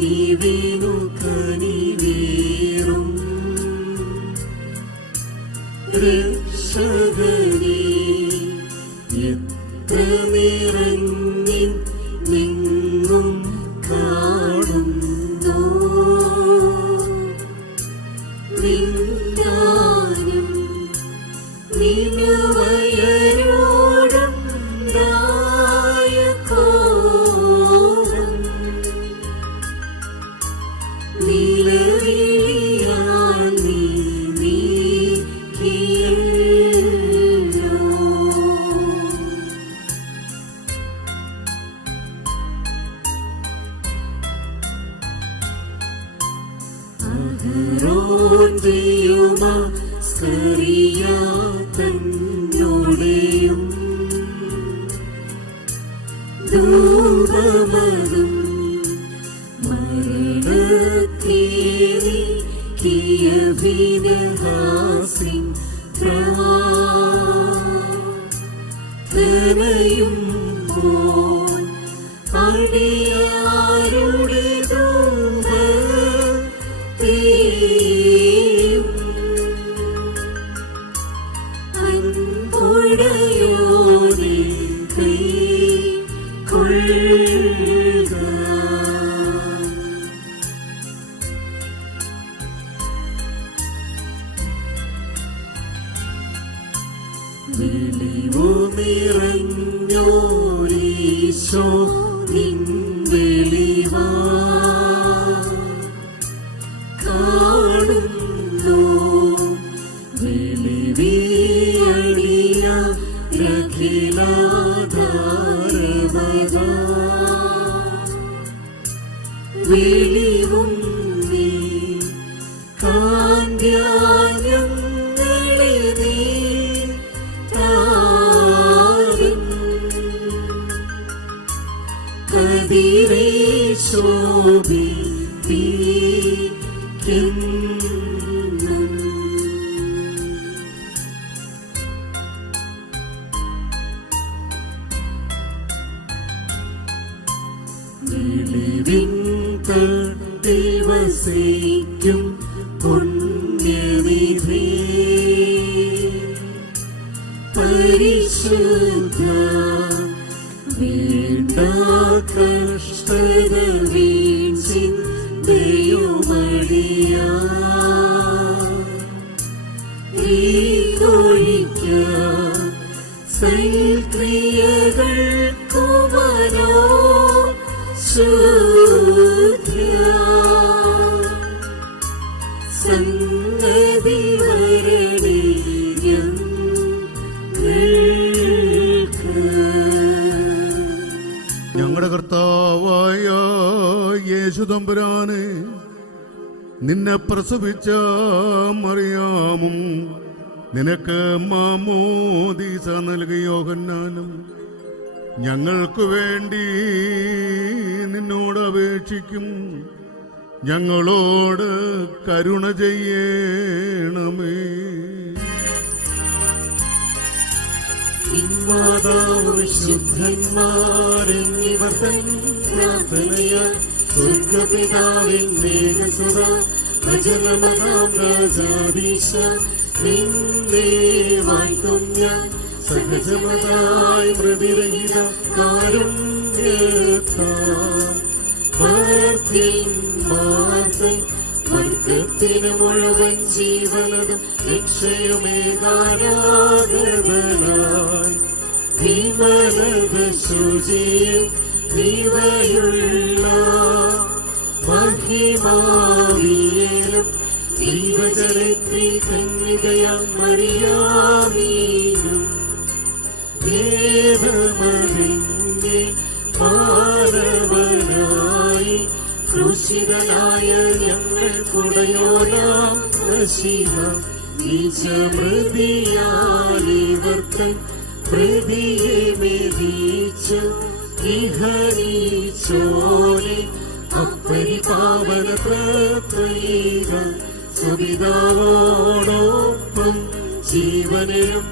കനിവേനു കനിവേറും രക്ഷകനേ, എത്ര നിറഞ്ഞി നിന്നും കാണുന്നു നിന്നാനും നിന്നുവയരോടും നായകോരം നിലവിളിയാൽ നീ നീക്കിയല്ലോ. അഹരോന്റെയുമാ സ്കറിയാതന്നോടെയും ധൂപമതും മരണത്തേറിയ വിനഹാസിൻ പ്രാർത്ഥനയുമ്പോൾ അടിയാരുടെ ധൂപത്തെയും അൻപുടയോനെ കൈക്കൊള്ളുക. വെളിവു നിറഞ്ഞോരീശോ നിൻ വെളിവാ കാണുന്നു വെളിവിയടിയ രഖിലാധാരമത വെളിവും നീ കാന്യായങ്ങളെ നീ താരും കതിരേ ശോഭിപ്പിക്കുന്നു. വെളിവിൻ തട്ടിൽ വസിക്കും പുണ്യനിധി പരിശുദ്ധ വേണ്ട കഷ്ടത വീഴ്ചിന്തയുമടിയ ഒഴിക്ക സൽക്രിയകൾക്കുമനോ ശുദ്ധ്യ സന്നതി വരണീയം ഞങ്ങളുടെ കർത്താവായ യേശു തമ്പുരാനെ, നിന്നെ പ്രസവിച്ച മറിയാമും നിനക്ക് മാമോദീസ നൽകിയ യോഹന്നാനും ഞങ്ങൾക്ക് വേണ്ടി നിന്നോട് അപേക്ഷിക്കും. ഞങ്ങളോട് കരുണ ചെയ്യണമേ. മാതാവ് വിശുദ്ധന്മാരെന്നിവർ തൻ പ്രാർത്ഥനയാൽ സ്വർഗപിതാവിൻ മേഘസുത വചനമതാം രാജാധീശ നിന്നെ വാഴ്ത്തും ഞാൻ സഹജമതായി മൃതിരഹിത കാരുണ്യത്താൽ വർഗത്തിന് മുഴുവൻ ജീവനതും രക്ഷയുമേകാരാഗതനായി വിമലത ശുചിയിൽ നിവയുള്ള മഹിമാവിയേലും ദൈവജലത്തിൽ കന്യകയാം മറിയാമീനും വേദമറിഞ്ഞ് മാനവനായി ക്രൂശിതനായ ഞങ്ങൾക്കുടയോനാം മശീഹ നീചമൃതിയാലിവർക്ക് പ്രതിയെ മെതിച്ചു ഇഹനീച്ചോനെ അപ്പരിപാവന പ്രത്യേക സുവിധാവോടൊപ്പം ജീവനെയും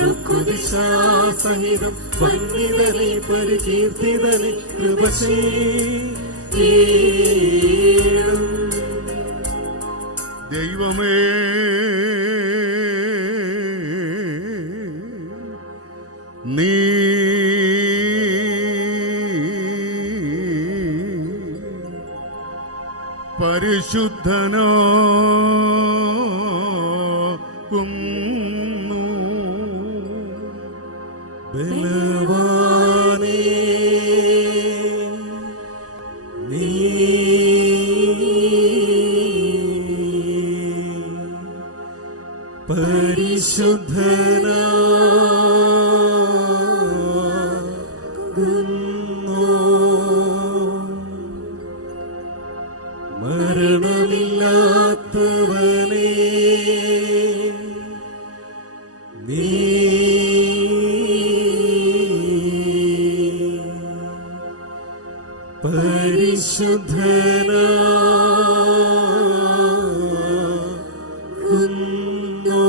ൃക്കുദിശാസഹിതം വന്ദിതനെ പരികീർത്തിതനെ കൃപശേ പരിശുദ്ധനാകുന്നു. ബലവാനേ നീ പരിശുദ്ധനാകുന്നു. മരണമില്ലാത്തവനേ നീ പരിശുദ്ധനാകുന്നു.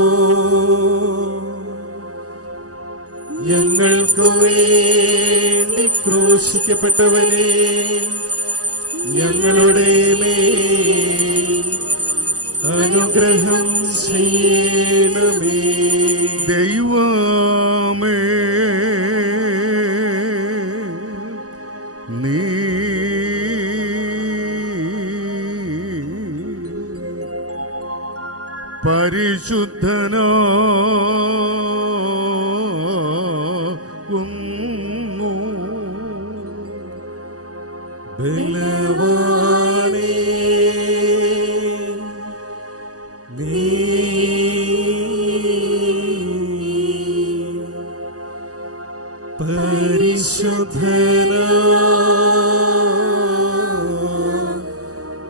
ഞങ്ങൾക്ക് വേണ്ടി ക്രൂശിക്കപ്പെട്ടവനെ ഞങ്ങളുടെ മേൽ അനുഗ്രഹം ചെയ്യണമേ. ദൈവമേ നീ പരിശുദ്ധനാകുന്നു. ബലവാനേ നീ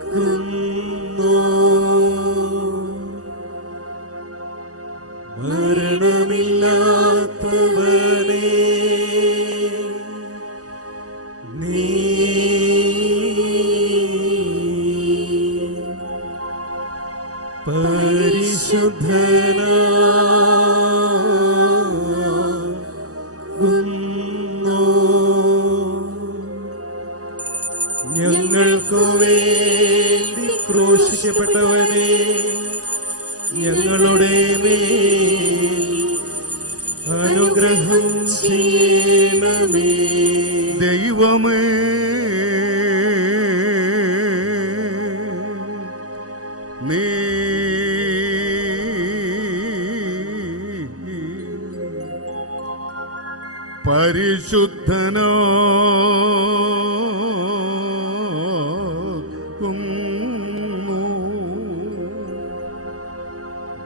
പരിശുദ്ധനാകുന്നു. മരണമില്ലാത്തവനേ നീ പരിശുദ്ധനാകുന്നു. ഞങ്ങൾക്ക് വേണ്ടി ക്രൂശിക്കപ്പെട്ടവനെ ഞങ്ങളുടെ മേൽ അനുഗ്രഹം ചെയ്യണമേ. ദൈവമേ നീ പരിശുദ്ധനാകുന്നു.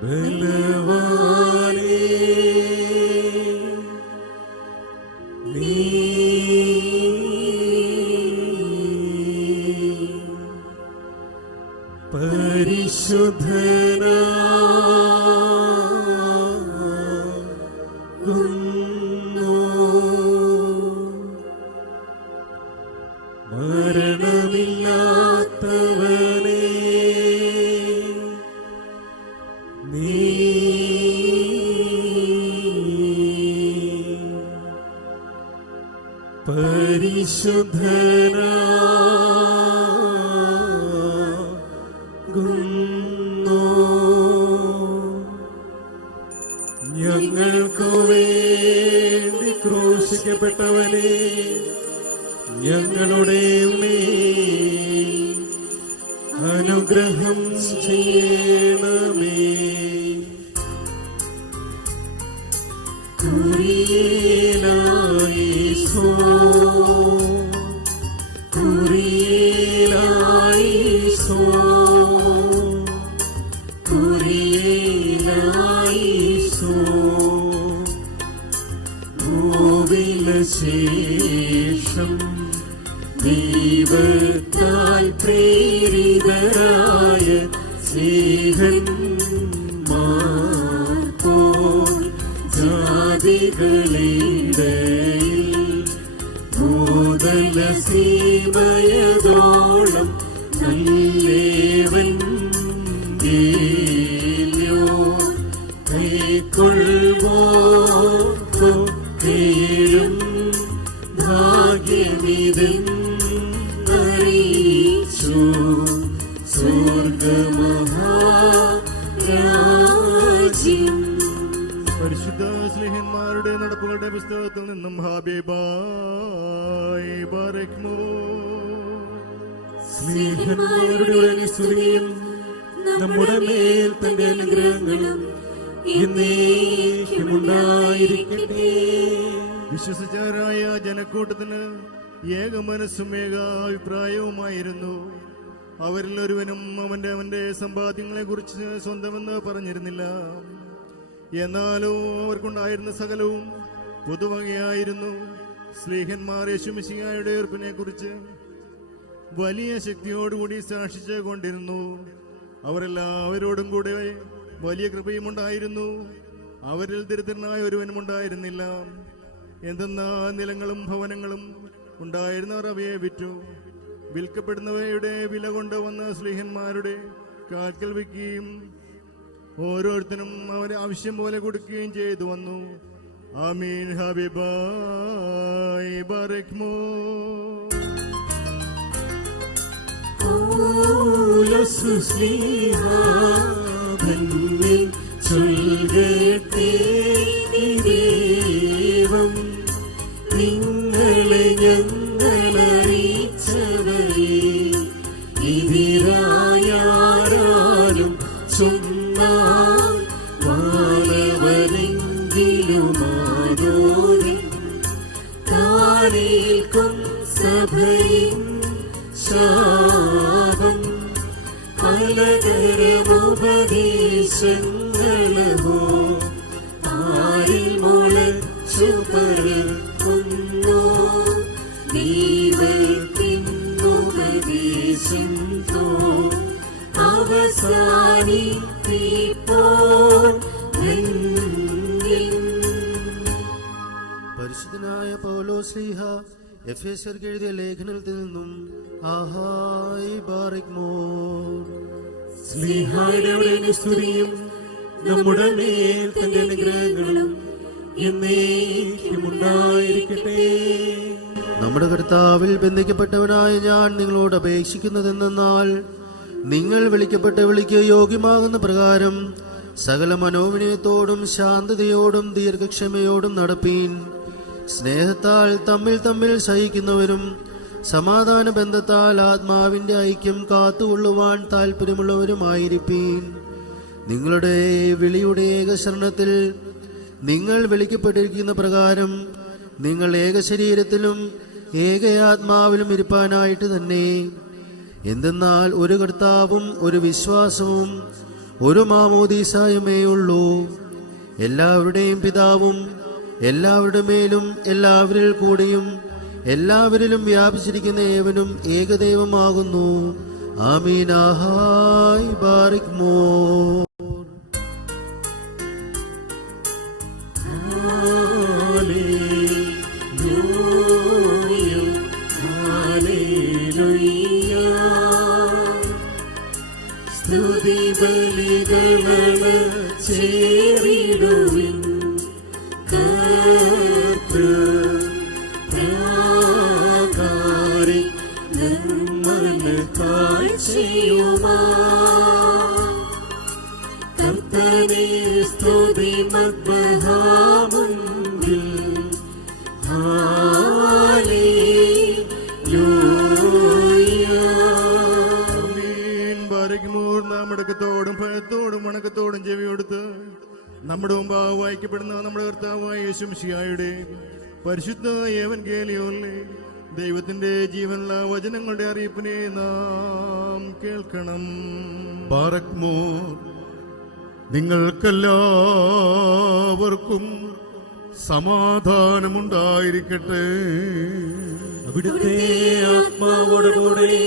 ബലവാനേ നീ പരിശുദ്ധനാകുന്നു. മരണമില്ലാത്തവനേ നീ പരിശുദ്ധനാകുന്നു. ഞങ്ങൾക്ക് വേണ്ടി ക്രൂശിക്കപ്പെട്ടവനെ ഞങ്ങളുടെ മേൽ അനുഗ്രഹം ചെയ്യണമേ. കുരിയേലായിസോ കുരിയേലായിസോ കുരിയേലായിസോ ശേഷം ദൈവത്താൽ പ്രേരിതരായ സ്നേഹന്മാർ പോൽ ജാതികളിടയിൽ ഭൂതല സീമയതോളം നല്ലേവൻ കൈക്കൊള്ളുവോ ും ഭാഗ്യമിതെന്നറിയിച്ചു സ്വർഗമഹാരാജ്യം. പരിശുദ്ധ സ്നേഹന്മാരുടെ നടപ്പുകളുടെ പുസ്തകത്തിൽ നിന്നും ഹാബിബായ് ബാരക്മോ സ്നേഹന്മാരുടെ സ്തുതിയും നമ്മുടെ മേൽ തന്റെ അനുഗ്രഹങ്ങളും എന്നേക്കുമുണ്ടായിരിക്കട്ടെ. വിശ്വസിച്ചാരായ ജനക്കൂട്ടത്തിന് ഏക മനസ്സും ഏകാഭിപ്രായവുമായിരുന്നു. അവരിൽ ഒരുവനും അവന്റെ സമ്പാദ്യങ്ങളെ കുറിച്ച് സ്വന്തമെന്ന് പറഞ്ഞിരുന്നില്ല. എന്നാലോ അവർക്കുണ്ടായിരുന്ന സകലവും പൊതുവകയായിരുന്നു. സ്ലീഹന്മാർ യേശുമിശിഹായുടെ ഉയർപ്പിനെ കുറിച്ച് വലിയ ശക്തിയോടുകൂടി സാക്ഷിച്ചു കൊണ്ടിരുന്നു. അവരെല്ലാവരോടും കൂടെ വലിയ കൃപയും ഉണ്ടായിരുന്നു. അവരിൽ ദരിദ്രനായ ഒരുവനും ഉണ്ടായിരുന്നില്ല. എന്തെന്നാ നിലങ്ങളും ഭവനങ്ങളും ഉണ്ടായിരുന്നവർ അവയെ വിറ്റു. വിൽക്കപ്പെടുന്നവയുടെ വില കൊണ്ട് വന്ന സ്ലീഹന്മാരുടെ കാൽക്കൽ വയ്ക്കുകയും ഓരോരുത്തരും അവരെ ആവശ്യം പോലെ കൊടുക്കുകയും ചെയ്തു വന്നു. ആമീൻ. ഹബീബായ് ബാരക്മോ. നിങ്ങളെ ഞങ്ങളറിയിച്ചവരെ ഇതിരായാലും ചൊന്നാൽ മാനവനെങ്കിലുമാരോരും താനേൽക്കും സഭയും ശാപം. പലതരമുപദേശങ്ങളോ ആരിൽ മുളച്ചു പരക്കുന്നോ ദൈവത്തിനുപദേശം തോ അവസാനിപ്പിപ്പോൾ. പരിശുദ്ധനായ പൗലോസ്ലീഹ എഫേസ്യർക്ക് എഴുതിയ ലേഖനത്തിൽ നിന്നും ആഹായ് ബാരക്മോ. സ്ലീഹായുടെ സ്തുതിയും നമ്മുടെ മേൽ തന്റെ അനുഗ്രഹങ്ങളും എന്നേക്കുമുണ്ടായിരിക്കട്ടെ. നമ്മുടെ കർത്താവിൽ ബന്ധിക്കപ്പെട്ടവനായ ഞാൻ നിങ്ങളോട് അപേക്ഷിക്കുന്നതെന്നാൽ നിങ്ങൾ വിളിക്കപ്പെട്ട വിളിക്ക് യോഗ്യമാകുന്ന പ്രകാരം സകല മനോവിനയത്തോടും ശാന്തതയോടും ദീർഘക്ഷമയോടും നടപ്പീൻ. സ്നേഹത്താൽ തമ്മിൽ തമ്മിൽ സഹിക്കുന്നവരും സമാധാന ബന്ധത്താൽ ആത്മാവിന്റെ ഐക്യം കാത്തുകൊള്ളുവാൻ താല്പര്യമുള്ളവരുമായിരിപ്പീൻ. നിങ്ങളുടെ വിളിയുടെ ഏകശരണത്തിൽ നിങ്ങൾ വിളിക്കപ്പെട്ടിരിക്കുന്ന പ്രകാരം നിങ്ങൾ ഏക ശരീരത്തിലും ഏക ആത്മാവിലും ഇരിപ്പാനായിട്ട് തന്നെ. എന്തെന്നാൽ ഒരു കർത്താവും ഒരു വിശ്വാസവും ഒരു മാമോദീസായുമേ ഉള്ളൂ. എല്ലാവരുടെയും പിതാവും എല്ലാവരുടെ മേലും എല്ലാവരിൽ കൂടിയും എല്ലാവരിലും വ്യാപിച്ചിരിക്കുന്ന ഏവനും ഏകദൈവമാകുന്നു. ആമീൻ. ആഹായ് ബാരക്മോ. സ്തുതി ബലികള ചേരിടുവിൻ കർത്തൃ നിർമ്മല കാഴ്ചയുമാ. കർത്തനെ സ്തുതി മദ്ബഹാമുൻപിൽ. നാം അടക്കത്തോടും ഭയത്തോടും വണക്കത്തോടും ചെവിയോടുത്ത് നമ്മുടെ മുമ്പാകെ വായിക്കപ്പെടുന്ന നമ്മുടെ കർത്താവായ യേശുമിശിഹായുടെ പരിശുദ്ധ എവൻഗേലിയോനിലെ ദൈവത്തിന്റെ ജീവനുള്ള വചനങ്ങളുടെ അറിയിപ്പിനെ നാം കേൾക്കണം. ബാരക്മോ. നിങ്ങൾക്കെല്ലാവർക്കും സമാധാനമുണ്ടായിരിക്കട്ടെ. അവിടുത്തെ ആത്മാവോടുകൂടെ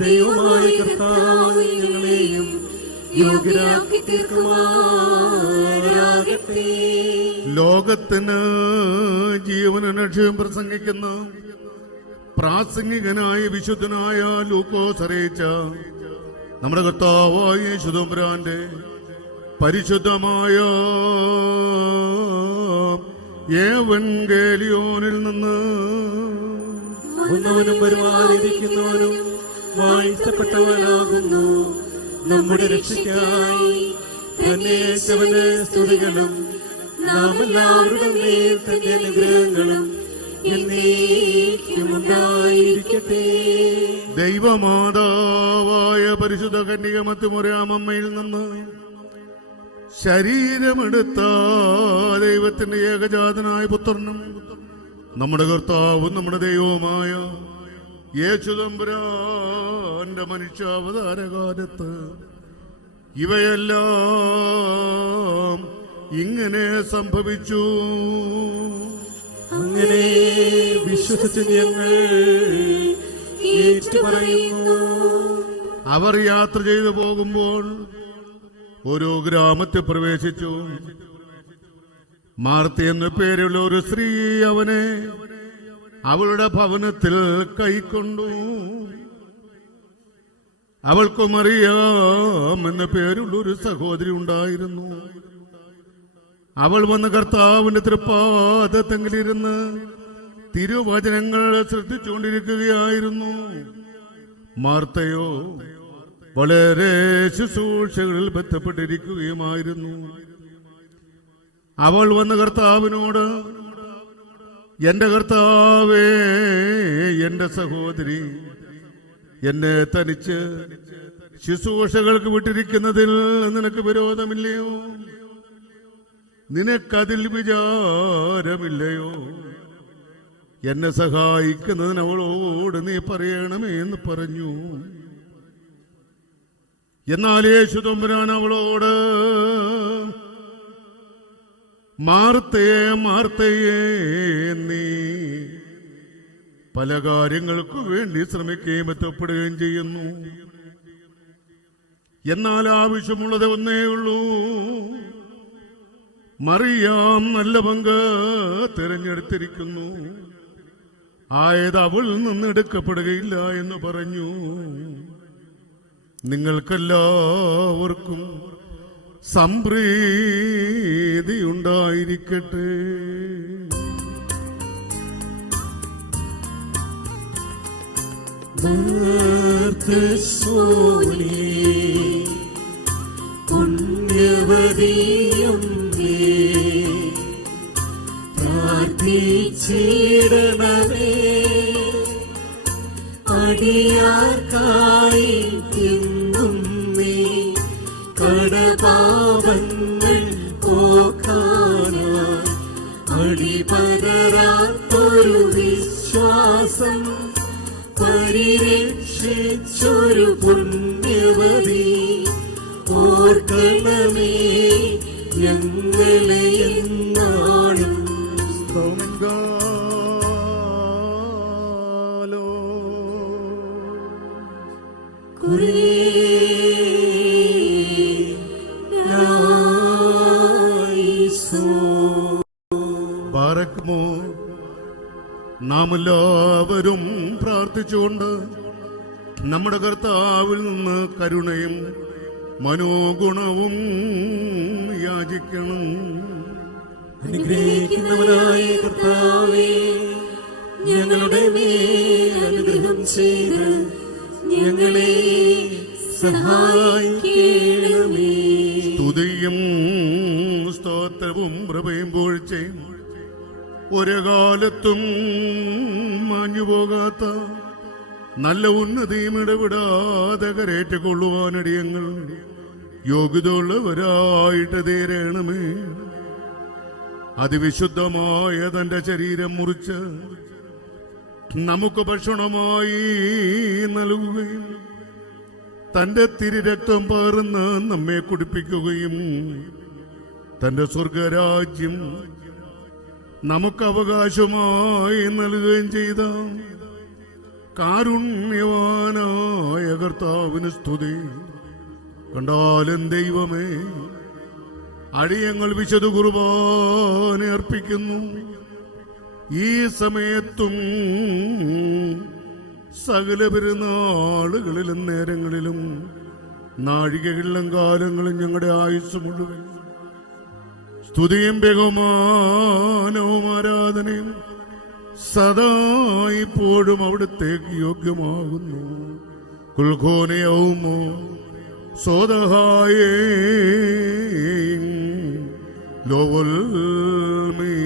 ദൈവമായ കർത്താവ് ഞങ്ങളെയും യോഗ്യരാക്കി തീർക്കുമാറാകട്ടെ. ലോകത്തിന് ജീവനും രക്ഷയും പ്രസംഗിക്കുന്ന പ്രാസംഗികനായ വിശുദ്ധനായ ലൂക്കോസ് അറിയിച്ച നമ്മുടെ കർത്താവായ യേശുതമ്പുരാന്റെ പരിശുദ്ധമായ എവൻഗേലിയോനിൽ നിന്ന് വന്നവനും വരുവാനിരിക്കുന്നവനും വാഴ്ത്തപ്പെട്ടവനാകുന്നു. നമ്മുടെ രക്ഷയ്ക്കായി തന്നെ സ്തുതികളും നാം എല്ലാവരുടെ മേൽ തന്റെ അനുഗ്രഹങ്ങളും എന്നേക്കുമുണ്ടായിരിക്കട്ടെ. ദൈവമാതാവായ പരിശുദ്ധ കന്യകമത്തുമൊരാമമ്മയിൽ നിന്ന് ശരീരമെടുത്ത ദൈവത്തിന്റെ ഏകജാതനായ പുത്രനും നമ്മുടെ കർത്താവും നമ്മുടെ ദൈവവുമായ യേശുതമ്പുരാന്റെ മനുഷ്യാവതാരകാലത്ത് ഇവയെല്ലാം ഇങ്ങനെ സംഭവിച്ചു. അങ്ങനെ വിശ്വസിച്ച് ഞങ്ങൾ ഏറ്റുപറയുന്നു. അവർ യാത്ര ചെയ്തു പോകുമ്പോൾ ഒരു ഗ്രാമത്തിൽ പ്രവേശിച്ചു. മാർത്ത എന്ന പേരുള്ള ഒരു സ്ത്രീ അവനെ അവളുടെ ഭവനത്തിൽ കൈക്കൊണ്ടു. അവൾക്ക് മറിയാം എന്ന പേരുള്ള ഒരു സഹോദരി ഉണ്ടായിരുന്നു. അവൾ വന്ന് കർത്താവിന്റെ തൃപ്പാദത്തെങ്കിലിരുന്ന് തിരുവചനങ്ങൾ ശ്രദ്ധിച്ചുകൊണ്ടിരിക്കുകയായിരുന്നു. മാർത്തയോ വളരെ ശുശ്രൂഷകളിൽ ബന്ധപ്പെട്ടിരിക്കുകയുമായിരുന്നു. അവൾ വന്ന് കർത്താവിനോട്, എന്റെ കർത്താവേ, എന്റെ സഹോദരി എന്നെ തനിച്ച് ശുശ്രൂഷകൾക്ക് വിട്ടിരിക്കുന്നതിൽ നിനക്ക് വിരോധമില്ലയോ? നിനക്കതിൽ വിചാരമില്ലയോ? എന്നെ സഹായിക്കുന്നതിന് അവളോട് നീ പറയണമേ എന്ന് പറഞ്ഞു. എന്നാൽ യേശു തമ്പുരാൻ അവളോട്, മാർത്തയെ മാർത്തയെ, നീ പല കാര്യങ്ങൾക്കു വേണ്ടി ശ്രമിക്കുകയും എത്തപ്പെടുകയും ചെയ്യുന്നു. എന്നാൽ ആവശ്യമുള്ളത് ഒന്നേ ഉള്ളൂ. മറിയാം നല്ല പങ്ക് തിരഞ്ഞെടുത്തിരിക്കുന്നു, ആയത് അവളിൽ നിന്ന് എടുക്കപ്പെടുകയില്ല എന്ന് പറഞ്ഞു. നിങ്ങൾക്കെല്ലാവർക്കും സംപ്രീതി ഉണ്ടായിരിക്കട്ടെ. പുണ്യവതിയമ്മേ, പ്രാർത്ഥിച്ചിടണമേ. അടിയാർക്കായി തിന്നും നീ കടപാപങ്ങൾ പോക്കാനായി അടിപതരാത്തൊരു വിശ്വാസം പരിരക്ഷിച്ചൊരു പുണ്യവതി ഓർക്കണമേ ഞങ്ങളെ എന്നാളും. ബാറക്മോ, നാം എല്ലാവരും പ്രാർത്ഥിച്ചുകൊണ്ട് നമ്മുടെ കർത്താവിൽ നിന്ന് കരുണയും മനോഗുണവും യാചിക്കണം. അനുഗ്രഹിക്കുന്നവനായ കർത്താവേ, ഞങ്ങളുടെ മേൽ അനുഗ്രഹം ചെയ്ത് ഞങ്ങളെ സഹായിക്കണമേ. സ്തുതിയും സ്തോത്രവും പ്രഭയും പോഴ്ചയും ഒരു കാലത്തും മാഞ്ഞുപോകാത്ത നല്ല ഉന്നതിയും ഇടപെടാതെ കരേറ്റുകൊള്ളുവാനടിയങ്ങൾ യോഗ്യതയുള്ളവരായിട്ട് തീരണമേ. അതിവിശുദ്ധമായ തന്റെ ശരീരം മുറിച്ച് നമുക്ക് ഭക്ഷണമായി നൽകുകയും തന്റെ തിരുരക്തം പകർന്ന് നമ്മെ കുടിപ്പിക്കുകയും തന്റെ സ്വർഗരാജ്യം നമുക്ക് അവകാശമായി നൽകുകയും ചെയ്ത കാരുണ്യവാനായ കർത്താവിന് സ്തുതി. കണ്ടാലും ദൈവമേ, അടിയങ്ങൾ വിശുദ്ധ കുർബാന അർപ്പിക്കുന്നു. ഈ സമയത്തും സകല പെരുന്നാളുകളിലും നേരങ്ങളിലും നാഴികകളിലും കാലങ്ങളും ഞങ്ങളുടെ ആയുസ് മുഴുവൻ സ്തുതിയും ബഹുമാനവും ആരാധനയും സദാ ഇപ്പോഴും അവിടത്തേക്ക് യോഗ്യമാകുന്നു. കുൽഖോനയൗമോ സോദഹായേ ലോവൽമീ.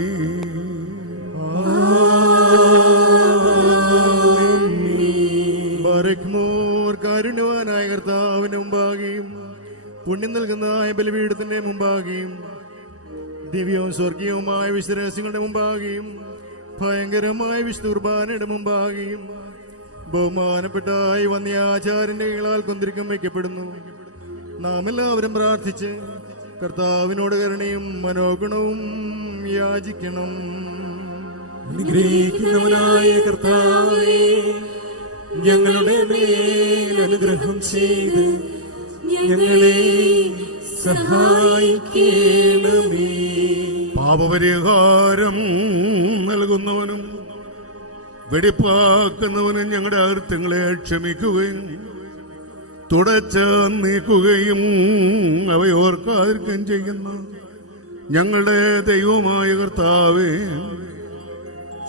കാരുണ്യവാനായ കർത്താവിന്റെ മുമ്പാകെയും പുണ്യം നൽകുന്ന ബലിപീഠത്തിന്റെ മുമ്പാകെയും ദിവ്യവും സ്വർഗീയവുമായ വിശുദ്ധരഹസ്യങ്ങളുടെ മുമ്പാകെയും ഭയങ്കരമായ വിശുദ്ധ കുർബാനയുടെ മുമ്പാകെയും ബഹുമാനപ്പെട്ട ഈ വന്യാചാര്യന്റെ കൈകളാൽ കുന്തിരിക്കം വയ്ക്കപ്പെടുന്നു. നാം എല്ലാവരും പ്രാർത്ഥിച്ച് കർത്താവിനോട് കരുണയും മനോഗുണവും യാചിക്കണം. അനുഗ്രഹിക്കുന്നവനായ കർത്താവേ, ഞങ്ങളുടെ മേൽ അനുഗ്രഹം ചെയ്ത് ഞങ്ങളെ സഹായിക്കണമേ. പാപപരിഹാരം നൽകുന്നവനും വെടിപ്പാക്കുന്നവനും ഞങ്ങളുടെ അകൃത്യങ്ങളെ ക്ഷമിക്കുകയും തുടച്ച് നീക്കുകയും അവയോർക്കാതിരിക്കുകയും ചെയ്യുന്ന ഞങ്ങളുടെ ദൈവമായ കർത്താവേ,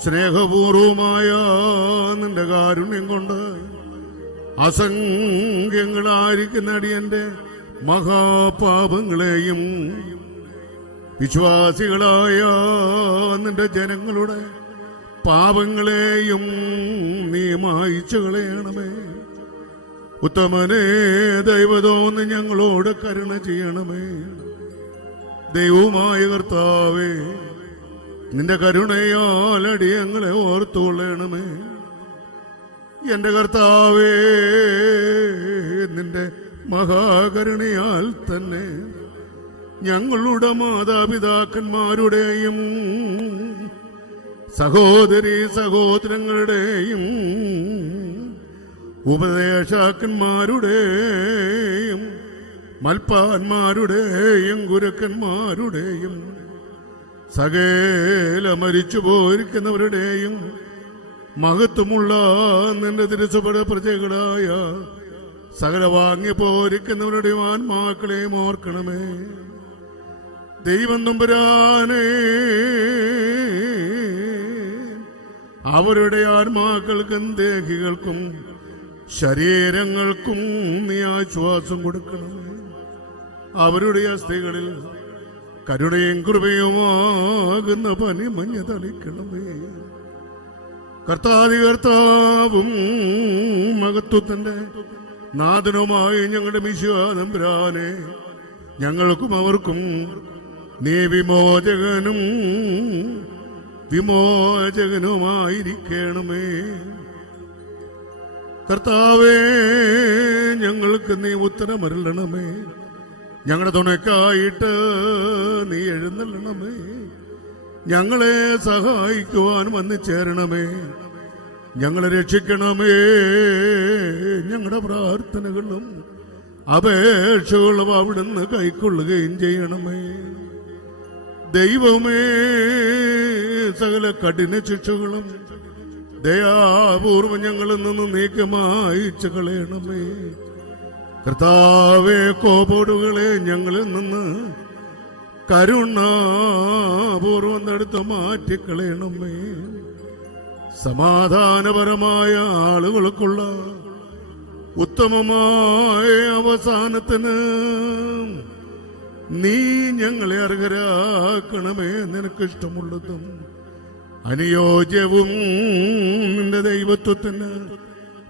സ്നേഹപൂർവമായ നിന്റെ കാരുണ്യം കൊണ്ട് അസംഖ്യങ്ങളായിരിക്കുന്ന അടിയന്റെ മഹാപാപങ്ങളെയും വിശ്വാസികളായ നിന്റെ ജനങ്ങളുടെ പാപങ്ങളെയും നീ മായിച്ചു കളയണമേ. ഉത്തമനെ ദൈവതോന്ന് ഞങ്ങളോട് കരുണ ചെയ്യണമേ. ദൈവമായ കർത്താവേ, നിന്റെ കരുണയാൽ അടിയങ്ങളെ ഓർത്തുകൊള്ളണമേ. എന്റെ കർത്താവേ, നിന്റെ മഹാകരുണയാൽ തന്നെ ഞങ്ങളുടെ മാതാപിതാക്കന്മാരുടെയും സഹോദരീ സഹോദരങ്ങളുടെയും ഉപദേശകന്മാരുടെയും മൽപ്പാന്മാരുടെയും ഗുരുക്കന്മാരുടെയും സകല മരിച്ചു പോയിരിക്കുന്നവരുടെയും മഹത്വമുള്ള നിന്റെ തിരുസഭ പ്രജകളായ സകല വാങ്ങിപ്പോരിക്കുന്നവരുടെയും ആത്മാക്കളെയും ഓർക്കണമേ. ദൈവം തമ്പുരാനേ, അവരുടെ ആത്മാക്കൾക്കും ദേഹികൾക്കും ശരീരങ്ങൾക്കും നീ ആശ്വാസം കൊടുക്കണമേ. അവരുടെ അസ്ഥികളിൽ കരുണയും കൃപയുമാകുന്ന പനിമഞ്ഞ തളിക്കണമേ. കർത്താവും മഹത്വത്തിന്റെ നാഥനുമായ ഞങ്ങളുടെ മിശിഹാ തമ്പുരാനെ, ഞങ്ങൾക്കും അവർക്കും നീ വിമോചകനുമായിരിക്കണമേ. കർത്താവേ, ഞങ്ങൾക്ക് നീ ഉത്തരമരുളണമേ. ഞങ്ങളുടെ തുണയ്ക്കായിട്ട് നീ എഴുന്നള്ളണമേ. ഞങ്ങളെ സഹായിക്കുവാൻ വന്നു ചേരണമേ. ഞങ്ങളെ രക്ഷിക്കണമേ. ഞങ്ങളുടെ പ്രാർത്ഥനകളും അപേക്ഷകളും അവിടുന്ന് കൈക്കൊള്ളുകയും ചെയ്യണമേ. ദൈവമേ, സകല കഠിന ശിക്ഷകളും ദയാപൂർവം ഞങ്ങളിൽ നിന്ന് നീക്കമായിച്ചു കളയണമേ. കർത്താവേ, കോപോടുകളെ ഞങ്ങളിൽ നിന്ന് കരുണാപൂർവം തടുത്ത് മാറ്റിക്കളയണമേ. സമാധാനപരമായ ആളുകൾക്കുള്ള ഉത്തമമായ അവസാനത്തിന് നീ ഞങ്ങളെ അർഹരാക്കണമേ. നിനക്കിഷ്ടമുള്ളതും അനുയോജ്യവും നിന്റെ ദൈവത്വത്തിന്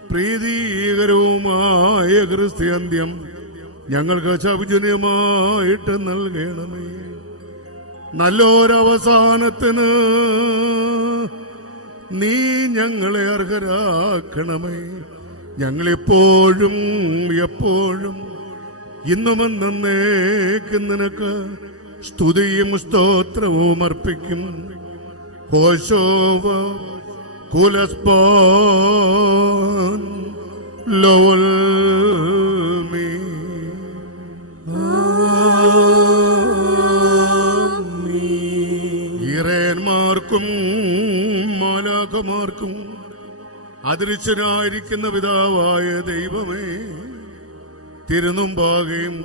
പ്രീതികരവുമായ ക്രിസ്ത്യാന്ത്യം ഞങ്ങൾക്ക് സൗജന്യമായിട്ട് നൽകണമേ. നല്ലൊരവസാനത്തിന് നീ ഞങ്ങളെ അർഹരാക്കണമേ. ഞങ്ങളെപ്പോഴും എപ്പോഴും ഇന്നും എന്നേക്കും നിനക്ക് സ്തുതിയും സ്തോത്രവും അർപ്പിക്കും. ഹോശോവ കുലസ്പോൻ ലോൽമീ. ഈറേന്മാർക്കും മാലാഖമാർക്കും അദൃശ്യനായിരിക്കുന്ന പിതാവായ ദൈവമേ, തിരുനുമ്പാകെയും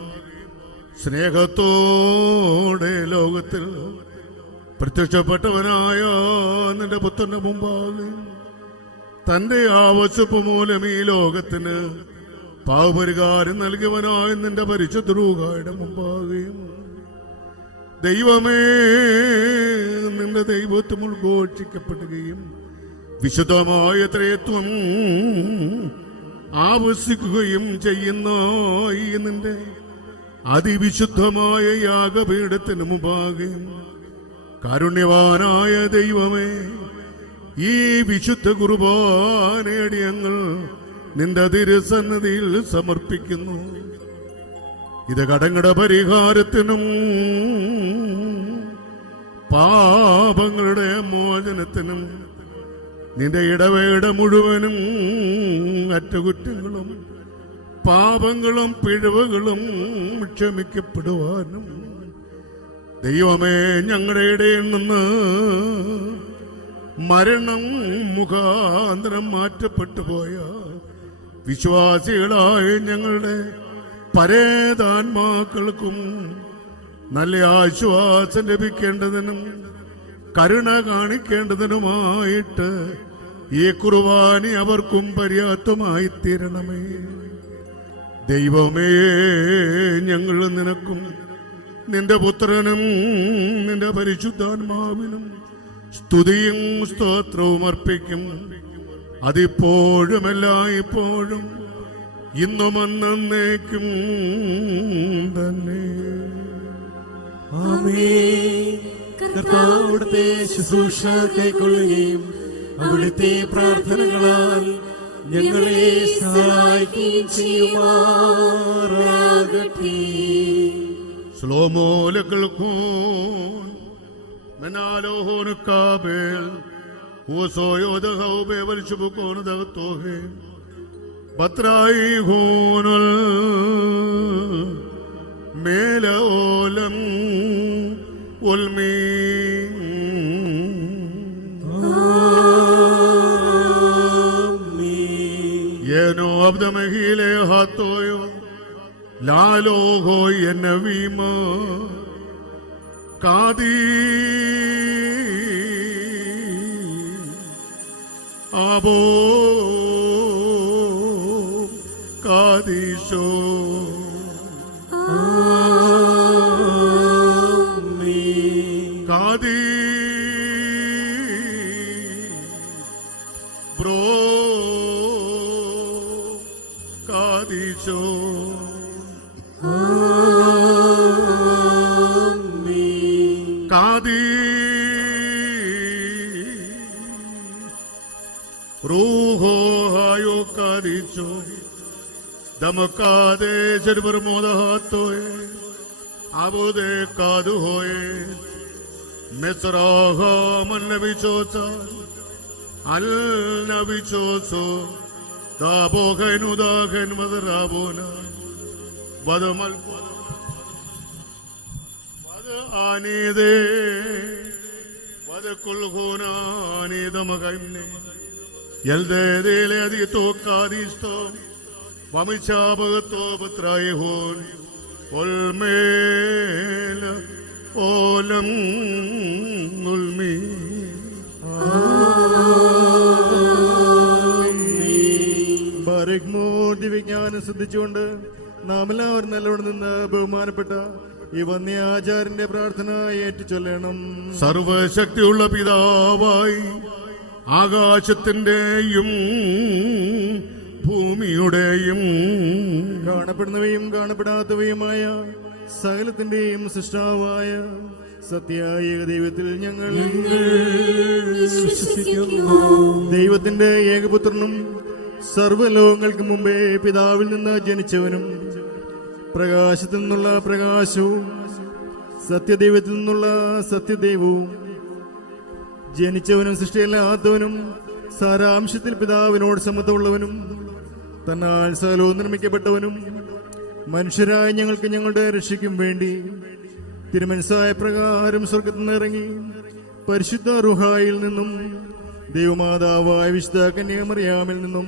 സ്നേഹത്തോടെ ലോകത്തിൽ പ്രത്യക്ഷപ്പെട്ടവനായ നിന്റെ പുത്രന്റെ മുമ്പാകെ തന്റെ ആവശ്യപ്പ് മൂലം ഈ ലോകത്തിന് പാവപരിഹാരം നൽകിയവനായ നിന്റെ പരിശുദ്ധ റൂഹായുടെ മുമ്പാകെയും ദൈവമേ, നിന്റെ ദൈവത്വം ഉദ്ഘോഷിക്കപ്പെടുകയും വിശുദ്ധമായ ത്രയത്വം ആവസിക്കുകയും ചെയ്യുന്ന ഈ നിന്റെ അതിവിശുദ്ധമായ യാഗപീഠത്തിന് മുമ്പാകെ കാരുണ്യവാനായ ദൈവമേ, ഈ വിശുദ്ധ കുർബാനയുടെ ഞങ്ങൾ നിന്റെ തിരുസന്നിധിയിൽ സമർപ്പിക്കുന്നു. ഇത് കടങ്ങളുടെ പരിഹാരത്തിനും പാപങ്ങളുടെ മോചനത്തിനും നിന്റെ ഇടവേട മുഴുവനും അറ്റകുറ്റങ്ങളും പാപങ്ങളും പിഴവുകളും ക്ഷമിക്കപ്പെടുവാനും ദൈവമേ, ഞങ്ങളുടെ ഇടയിൽ നിന്ന് മരണം മുഖാന്തരം മാറ്റപ്പെട്ടു പോയ വിശ്വാസികളായ ഞങ്ങളുടെ പരേതാത്മാക്കൾക്കും നല്ല ആശ്വാസം ലഭിക്കേണ്ടതിനും കരുണ കാണിക്കേണ്ടതിനുമായിട്ട് ഈ കുർബാന അവർക്കും പര്യാപ്തമായി തീരണമേ. ദൈവമേ, ഞങ്ങൾ നിനക്കും നിന്റെ പുത്രനും നിന്റെ പരിശുദ്ധാത്മാവിനും സ്തുതിയും സ്തോത്രവും അർപ്പിക്കും. അതിപ്പോഴും എല്ലായ്പ്പോഴും ഇന്നും എന്നേക്കും തന്നെ. ആമേൻ. കർത്താവ് അവിടുത്തെ ശുശ്രൂഷ കൈക്കൊള്ളുകയും അവിടുത്തെ പ്രാർത്ഥനകളാൽ ഞങ്ങളെ സഹായിക്കുകയും ചെയ്യുമാറാകട്ടെ. ശ്ലോമോലകൾക്കും മെനാലോഹോന് കാബേൽ ഹൂസോയോദഹൗബേ വലിച്ചുപുക്കോന് ദഗത്തോഹേ ബത്രായി ഹോനൽ മേലോലം ഉൽമീ യേനോ അബ്ദമഹീലെ ഹാത്തോയോ ലാലോഹോ എന്നവീമ കാദീ ആബോ കാദീശോ കാദീ ബ്രോ കാദീശോ കാദീ റൂഹോ ഹായോ കാദീശോ ദമക്കാദേ ജർബർ മോദഹാത്തോയെ ആബോദേ കാദു ഹോയെ മിസ്രാഹ മന്നബിച്ചോച്ച അൽ നബിച്ചോസോ ദാബോഖനുദാഖൻ മദറാബോന വദമൽ വദ ആനീദേ വദ കുൽഖോനാനീദമകൈനെ യൽദേദേലെ അദി തോക്കാദിസ്തോ വമിച്ചാബഗത്തോ പത്രായിഹോൻ ഒൽമേല ഓലം ഉൽമീ ദിവ്യജ്ഞാനം ശ്രദ്ധിച്ചുകൊണ്ട് നാം എല്ലാവരും നല്ലോണം നിന്ന് ബഹുമാനപ്പെട്ട ഈ വന്യാചാര്യന്റെ പ്രാർത്ഥന ഏറ്റുചൊല്ലണം. സർവശക്തിയുള്ള പിതാവായി ആകാശത്തിന്റെയും ഭൂമിയുടെയും കാണപ്പെടുന്നവയും കാണപ്പെടാത്തവയുമായ സകലത്തിന്റെയും സൃഷ്ടാവായ സത്യായ ദൈവത്തിൽ ഞങ്ങൾ വിശ്വസിക്കുന്നു. ദൈവത്തിന്റെ ഏകപുത്രനും സർവ്വലോകങ്ങൾക്ക് മുമ്പേ പിതാവിൽ നിന്ന് ജനിച്ചവനും പ്രകാശത്തിൽ നിന്നുള്ള പ്രകാശവും സത്യദൈവത്തിൽ നിന്നുള്ള സത്യദൈവവും ജനിച്ചവനും സൃഷ്ടിയല്ലാത്തവനും സാരാംശത്തിൽ പിതാവിനോട് സമത്വമുള്ളവനും തന്നാൽ സകലവും നിർമ്മിക്കപ്പെട്ടവനും മനുഷ്യരായ ഞങ്ങൾക്ക് ഞങ്ങളുടെ രക്ഷയ്ക്കും വേണ്ടി തിരുമനസ്സായ പ്രകാരം സ്വർഗത്തിൽ നിന്ന് ഇറങ്ങി പരിശുദ്ധ റുഹായിൽ നിന്നും ദൈവമാതാവായ വിശുദ്ധ കന്യാമറിയാമിൽ നിന്നും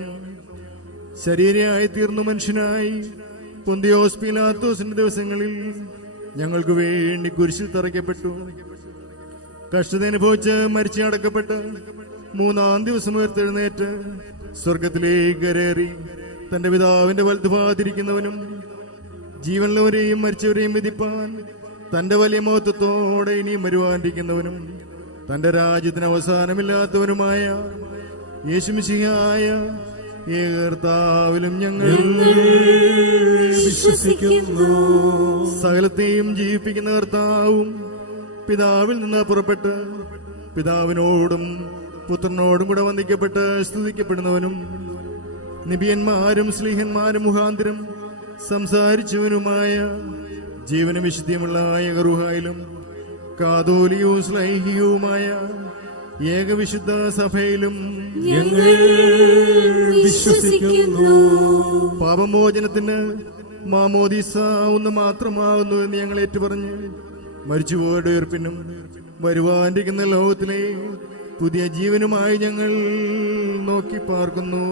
ശരീരയായി തീർന്നു മനുഷ്യനായി പൊന്തിയോസ് പീലാത്തോസിന്റെ ദിവസങ്ങളിൽ ഞങ്ങൾക്ക് വേണ്ടി കുരിശിൽ തറയ്ക്കപ്പെട്ടു. കഷ്ടത അനുഭവിച്ച് മരിച്ചു അടക്കപ്പെട്ട് മൂന്നാം ദിവസം ഉയർത്തെഴുന്നേറ്റ് സ്വർഗത്തിലേക്ക് കരേറി തന്റെ പിതാവിന്റെ വലതുഭാഗത്തിരിക്കുന്നവനും ജീവനുള്ളവരെയും മരിച്ചവരെയും വിധിപ്പാൻ തന്റെ വലിയ മഹത്വത്തോടെ ഇനിയും വരുവാനിരിക്കുന്നവനും തന്റെ രാജ്യത്തിന് അവസാനമില്ലാത്തവനുമായ യേശുമിശിഹായ ഏകർത്താവിലും ഞങ്ങൾ വിശ്വസിക്കുന്നു. സകലത്തെയും ജീവിപ്പിക്കുന്ന കർത്താവും പിതാവിൽ നിന്ന് പുറപ്പെട്ട് പിതാവിനോടും പുത്രനോടും കൂടെ വന്ദിക്കപ്പെട്ട് സ്തുതിക്കപ്പെടുന്നവനും നിബിയന്മാരും സ്ലീഹന്മാരും മുഖാന്തരം സംസാരിച്ചവനുമായ ജീവനും വിശുദ്ധിയുമുള്ള ഏകറുഹായിലും കാതോലികവും ശ്ലൈഹികവുമായ ഏകവിശുദ്ധ സഭയിലും ഞങ്ങൾ വിശ്വസിക്കുന്നു. പാപമോചനത്തിന് മാമോദീസ ഒന്ന് മാത്രമാകുന്നു എന്ന് ഞങ്ങൾ ഏറ്റുപറഞ്ഞ് മരിച്ചുപോയുടെ ഉയർപ്പിനും വരുവാനിരിക്കുന്ന ലോകത്തിലെ പുതിയ ജീവനുമായി ഞങ്ങൾ നോക്കി പാർക്കുന്നു.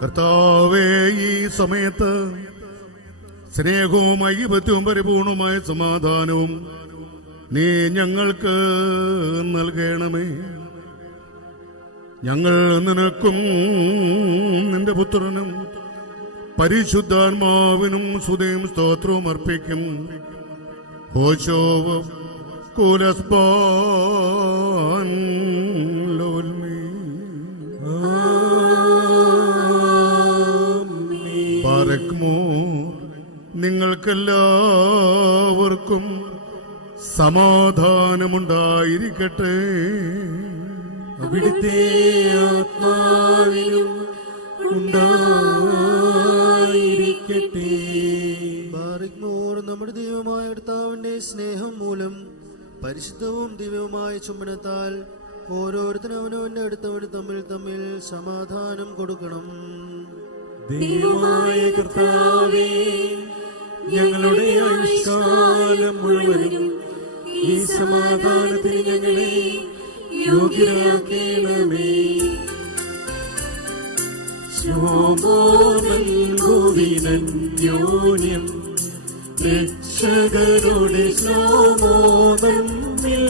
കർത്താവേ, ഈ സമയത്ത് സ്നേഹവും ഐക്യവും പരിപൂർണമായ സമാധാനവും നീ ഞങ്ങൾക്ക് നൽകണമേ. ഞങ്ങൾ നിനക്കും നിന്റെ പുത്രനും പരിശുദ്ധാത്മാവിനും സ്തുതിയും സ്തോത്രവും അർപ്പിക്കും. ഹോശോവ കൂലസ്പാൻ ലോൽമീ പാറക്മോ. നിങ്ങൾക്കെല്ലാവർക്കും സമാധാനമുണ്ടായിരിക്കട്ടെ. അവിടുത്തെ ആത്മാവിനും ഉണ്ടായിരിക്കട്ടെ. ബാറിക്മോർ. നമ്മുടെ ദൈവമായ കർത്താവിന്റെ സ്നേഹം മൂലം പരിശുദ്ധവും ദിവ്യവുമായ ചുംബനത്താൽ ഓരോരുത്തരും അവനവന്റെ അടുത്തവർ തമ്മിൽ തമ്മിൽ സമാധാനം കൊടുക്കണം. ദൈവമായ കർത്താവേ, ഞങ്ങളുടെ ആയുഷ്കാലം മുഴുവനും ഈ സമാധാനത്തിന് ഞങ്ങളെ യോഗ്യരാക്കണമേ. ശ്ലോമോന്യോന്യം രക്ഷകരുടെ ശ്ലോമോന്നിൽ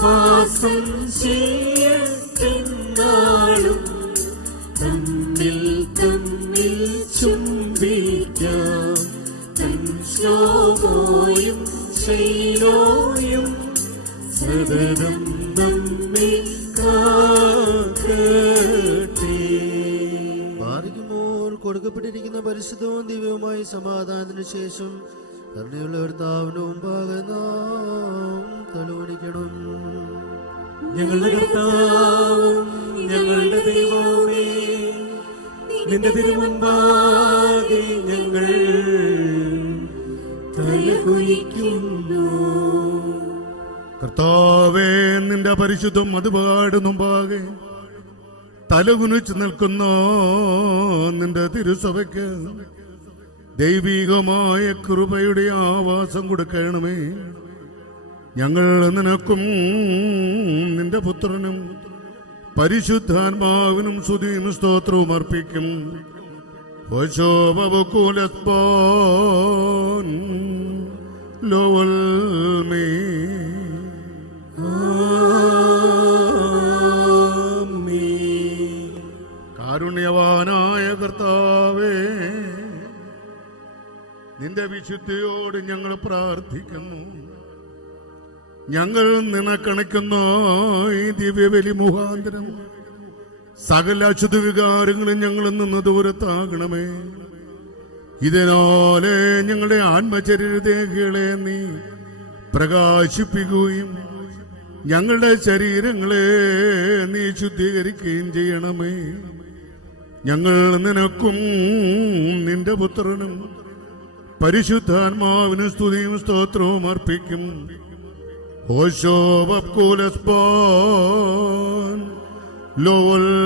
വാസം ചെയ്യട്ടെന്നാളും തമ്മിൽ തമ്മിൽ ചുംബിക്കാം. തൻ ശ്ലോമോയും ശൈലോയും സദനം നമ്മെ കാക്കട്ടെ. ബാറിക്മോർ. കൊടുക്കപ്പെട്ടിരിക്കുന്ന പരിശുദ്ധവും ദിവ്യവുമായ സമാധാനത്തിനു ശേഷം കരുണയുള്ള കർത്താവിന്റെ മുമ്പാകെ നാം തലോണിക്കണം. ഞങ്ങളുടെ കർത്താവും ഞങ്ങളുടെ ദൈവമേ, നിന്റെ തിരുമുമ്പാകെ ഞങ്ങൾ തലകുനിക്കുന്നു. കർത്താവേ, നിന്റെ പരിശുദ്ധം അതുപാട് മുമ്പാകെ തലകുനിച്ചു നിൽക്കുന്ന നിന്റെ തിരുസഭയ്ക്ക് ദൈവികമായ കൃപയുടെ ആവാസം കൊടുക്കണമേ. ഞങ്ങൾ നിനക്കും നിന്റെ പുത്രനും പരിശുദ്ധാത്മാവിനും സ്തുതിയും സ്തോത്രവും അർപ്പിക്കും. ലോൽമേ കാരുണ്യവാനായ കർത്താവേ, നിന്റെ വിശുദ്ധിയോട് ഞങ്ങൾ പ്രാർത്ഥിക്കുന്നു. ഞങ്ങൾ നിനക്കണയ്ക്കുന്ന ഈ ദിവ്യബലി മുഖാന്തരം സകല അശുദ്ധ വികാരങ്ങളും ഞങ്ങളിൽ നിന്ന് ദൂരത്താകണമേ. ഇതിനാലെ ഞങ്ങളുടെ ആത്മചരിതകളെ നീ പ്രകാശിപ്പിക്കുകയും ഞങ്ങളുടെ ശരീരങ്ങളെ നീ ശുദ്ധീകരിക്കുകയും ചെയ്യണമേ. ഞങ്ങൾ നിനക്കും നിന്റെ പുത്രനും പരിശുദ്ധാത്മാവിന് സ്തുതിയും സ്തോത്രവും അർപ്പിക്കും. ഹോശോബൂലസ്പാൻ ലോൽമീ.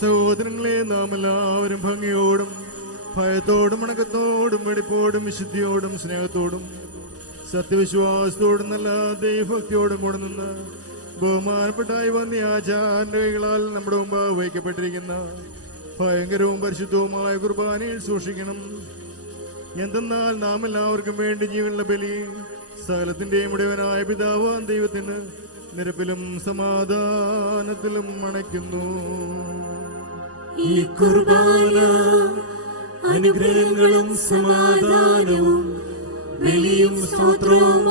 സഹോദരങ്ങളെ, നാം എല്ലാവരും ഭംഗിയോടും ഭയത്തോടും അണക്കത്തോടും വെടിപ്പോടും വിശുദ്ധിയോടും സ്നേഹത്തോടും സത്യവിശ്വാസത്തോടും നല്ല ദൈവഭക്തിയോടും കൂടെ നിന്ന് ബഹുമാനപ്പെട്ടായി വന്ന ആചാരന്റെ കൈകളാൽ നമ്മുടെ മുമ്പ് വഹിക്കപ്പെട്ടിരിക്കുന്ന ഭയങ്കരവും പരിശുദ്ധവുമായ കുർബാനയിൽ സൂക്ഷിക്കണം. എന്തെന്നാൽ നാം എല്ലാവർക്കും വേണ്ടി ജീവനുള്ള ബലി സകലത്തിന്റെയും ഉടയവനായ പിതാവാൻ ദൈവത്തിന് നിരപ്പിലും സമാധാനത്തിലും അണയ്ക്കുന്നു. ഈ കുർബാന അനുഗ്രഹങ്ങളും സമാധാനവും ബലിയും സ്തോത്രവുമാകുന്നു.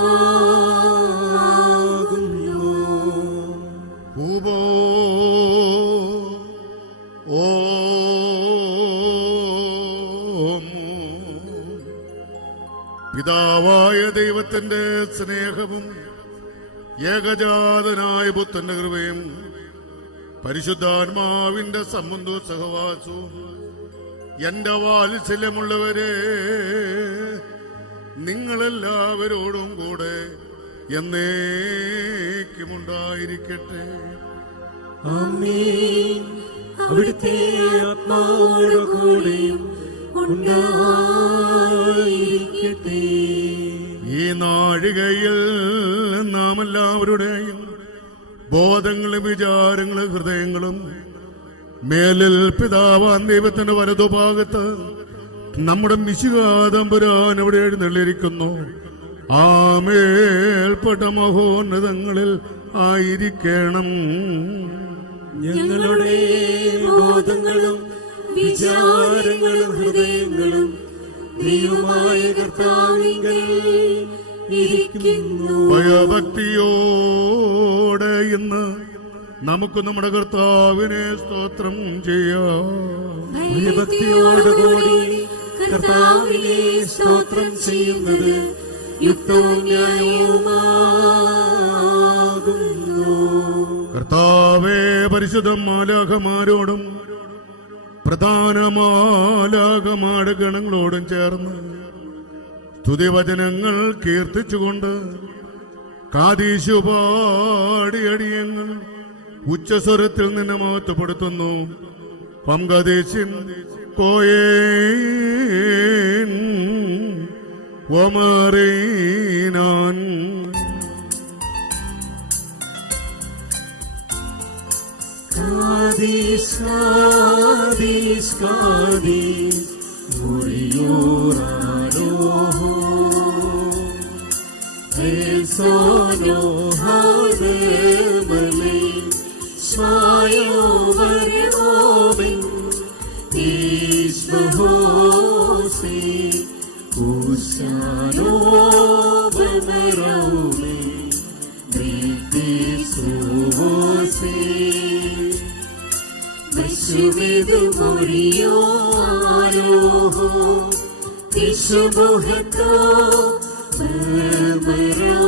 പിതാവായ ദൈവത്തിന്റെ സ്നേഹവും ഏകജാതനായ പുത്രന്റെ കൃപയും പരിശുദ്ധാത്മാവിന്റെ സംബന്ധവും സഹവാസവും എന്റെ വാത്സല്യമുള്ളവരെ നിങ്ങളെല്ലാവരോടും കൂടെ എന്നേക്കുമുണ്ടായിരിക്കട്ടെ. ആമേൻ. അവിടുത്തെ ആത്മാവോടുകൂടെയും ഉണ്ടായിരിക്കട്ടെ. ഈ നാഴികയിൽ നാം എല്ലാവരുടെയും ബോധങ്ങളും വിചാരങ്ങളും ഹൃദയങ്ങളും മേലിൽ പിതാവാൻ ദൈവത്തിന്റെ വലതുഭാഗത്ത് നമ്മുടെ മിശിഹാതമ്പുരാൻ അവിടെ എഴുന്നള്ളിരിക്കുന്നു. ആ മേൽപ്പെട്ട മഹോന്നതങ്ങളിൽ ആയിരിക്കണം. ഞങ്ങളുടെ ബോധങ്ങളും വിചാരങ്ങളും ഹൃദയങ്ങളും ദൈവമായ കർത്താവിങ്കൽ ഇരിക്കുന്നു. ഭയഭക്തിയോടെ ഇന്ന് നമുക്ക് നമ്മുടെ കർത്താവിനെ സ്തോത്രം ചെയ്യാം. ഭയഭക്തിയോടുകൂടി കർത്താവിനെ സ്തോത്രം ചെയ്യുന്നത് യുക്തവും ന്യായവുമാകുന്നു. കർത്താവേ, പരിശുദ്ധ മാലാഖമാരോടും പ്രധാന മാലാഖമാരുടെ ഗണങ്ങളോടും ചേർന്ന് സ്തുതിവചനങ്ങൾ കീർത്തിച്ചുകൊണ്ട് കാദീശു പാടിയടിയങ്ങൾ ഉച്ചസ്വരത്തിൽ നിന്നെ മഹത്വപ്പെടുത്തുന്നു. പങ്കദേശിൻ കോയേൻ ഒമറീനാൻ. കാദീസ് കാദീസ് കാദീസ് മുറിയൂറാരോഹോ എൽസോനോ ഹാദേമലേ സ്വായോ വരയോമിൻ ഈശ്വഹോസി കുശാനോ ബമരോമി ദ്രിതിസുഹോസി വിശുവിധു മൊഴിയോ ആരോഹോ വിശുബുഹത്തോ ബമരോമി.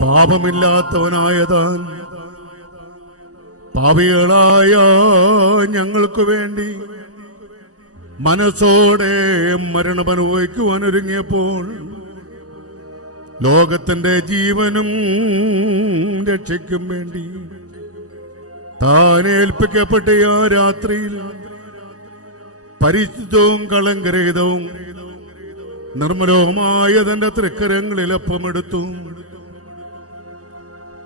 പാപമില്ലാത്തവനായതാൻ പാപികളായ ഞങ്ങൾക്കു വേണ്ടി മനസ്സോടെ മരണമനുഭവിക്കുവാൻ ഒരുങ്ങിയപ്പോൾ ലോകത്തിന്റെ ജീവനും രക്ഷയ്ക്കും വേണ്ടി താൻ ഏൽപ്പിക്കപ്പെട്ട ആ രാത്രിയിൽ പരിശുദ്ധവും കളങ്കരഹിതവും നിർമ്മലവുമായ തന്റെ തൃക്കരങ്ങളിൽ അപ്പമെടുത്തു.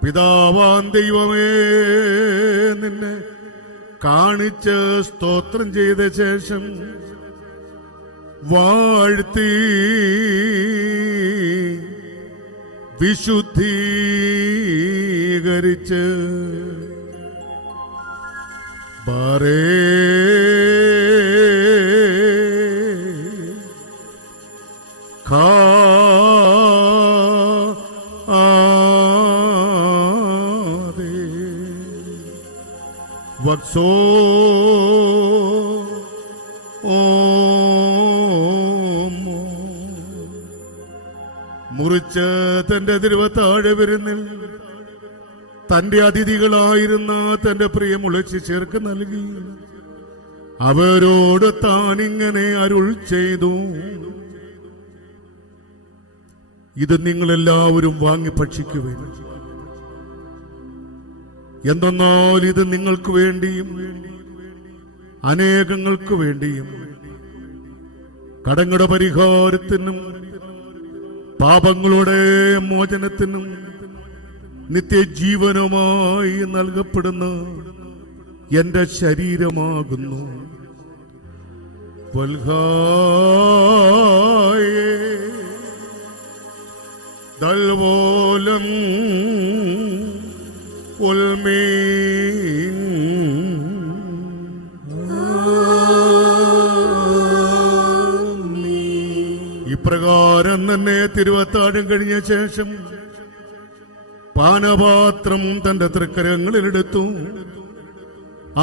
പിതാവാൻ ദൈവമേ, നിന്നെ കാണിച്ച് സ്തോത്രം ചെയ്ത ശേഷം വാഴ്ത്തി വിശുദ്ധീകരിച്ച് ബാരേ വത്സോ മുറിച്ച് തന്റെ തിരുവത്താഴ് വിരുന്നിൽ തന്റെ അതിഥികളായിരുന്ന തന്റെ പ്രിയമുളച്ച് ചേർക്ക് നൽകി അവരോട് താൻ ഇങ്ങനെ അരുൾ ചെയ്തു: ഇത് നിങ്ങളെല്ലാവരും വാങ്ങി ഭക്ഷിക്കുവിൻ. എന്തെന്നാൽ ഇത് നിങ്ങൾക്ക് വേണ്ടിയും അനേകങ്ങൾക്ക് വേണ്ടിയും കടങ്ങളുടെ പരിഹാരത്തിനും പാപങ്ങളുടെ മോചനത്തിനും നിത്യജീവനുമായി നൽകപ്പെടുന്ന എന്റെ ശരീരമാകുന്നു. വൽഹായേ ദൽവോലം ഉൽമീൻ. ഇപ്രകാരം തന്നെ തിരുവത്താഴം കഴിഞ്ഞ ശേഷം പാനപാത്രം തന്റെ തൃക്കരങ്ങളിലെടുത്തു.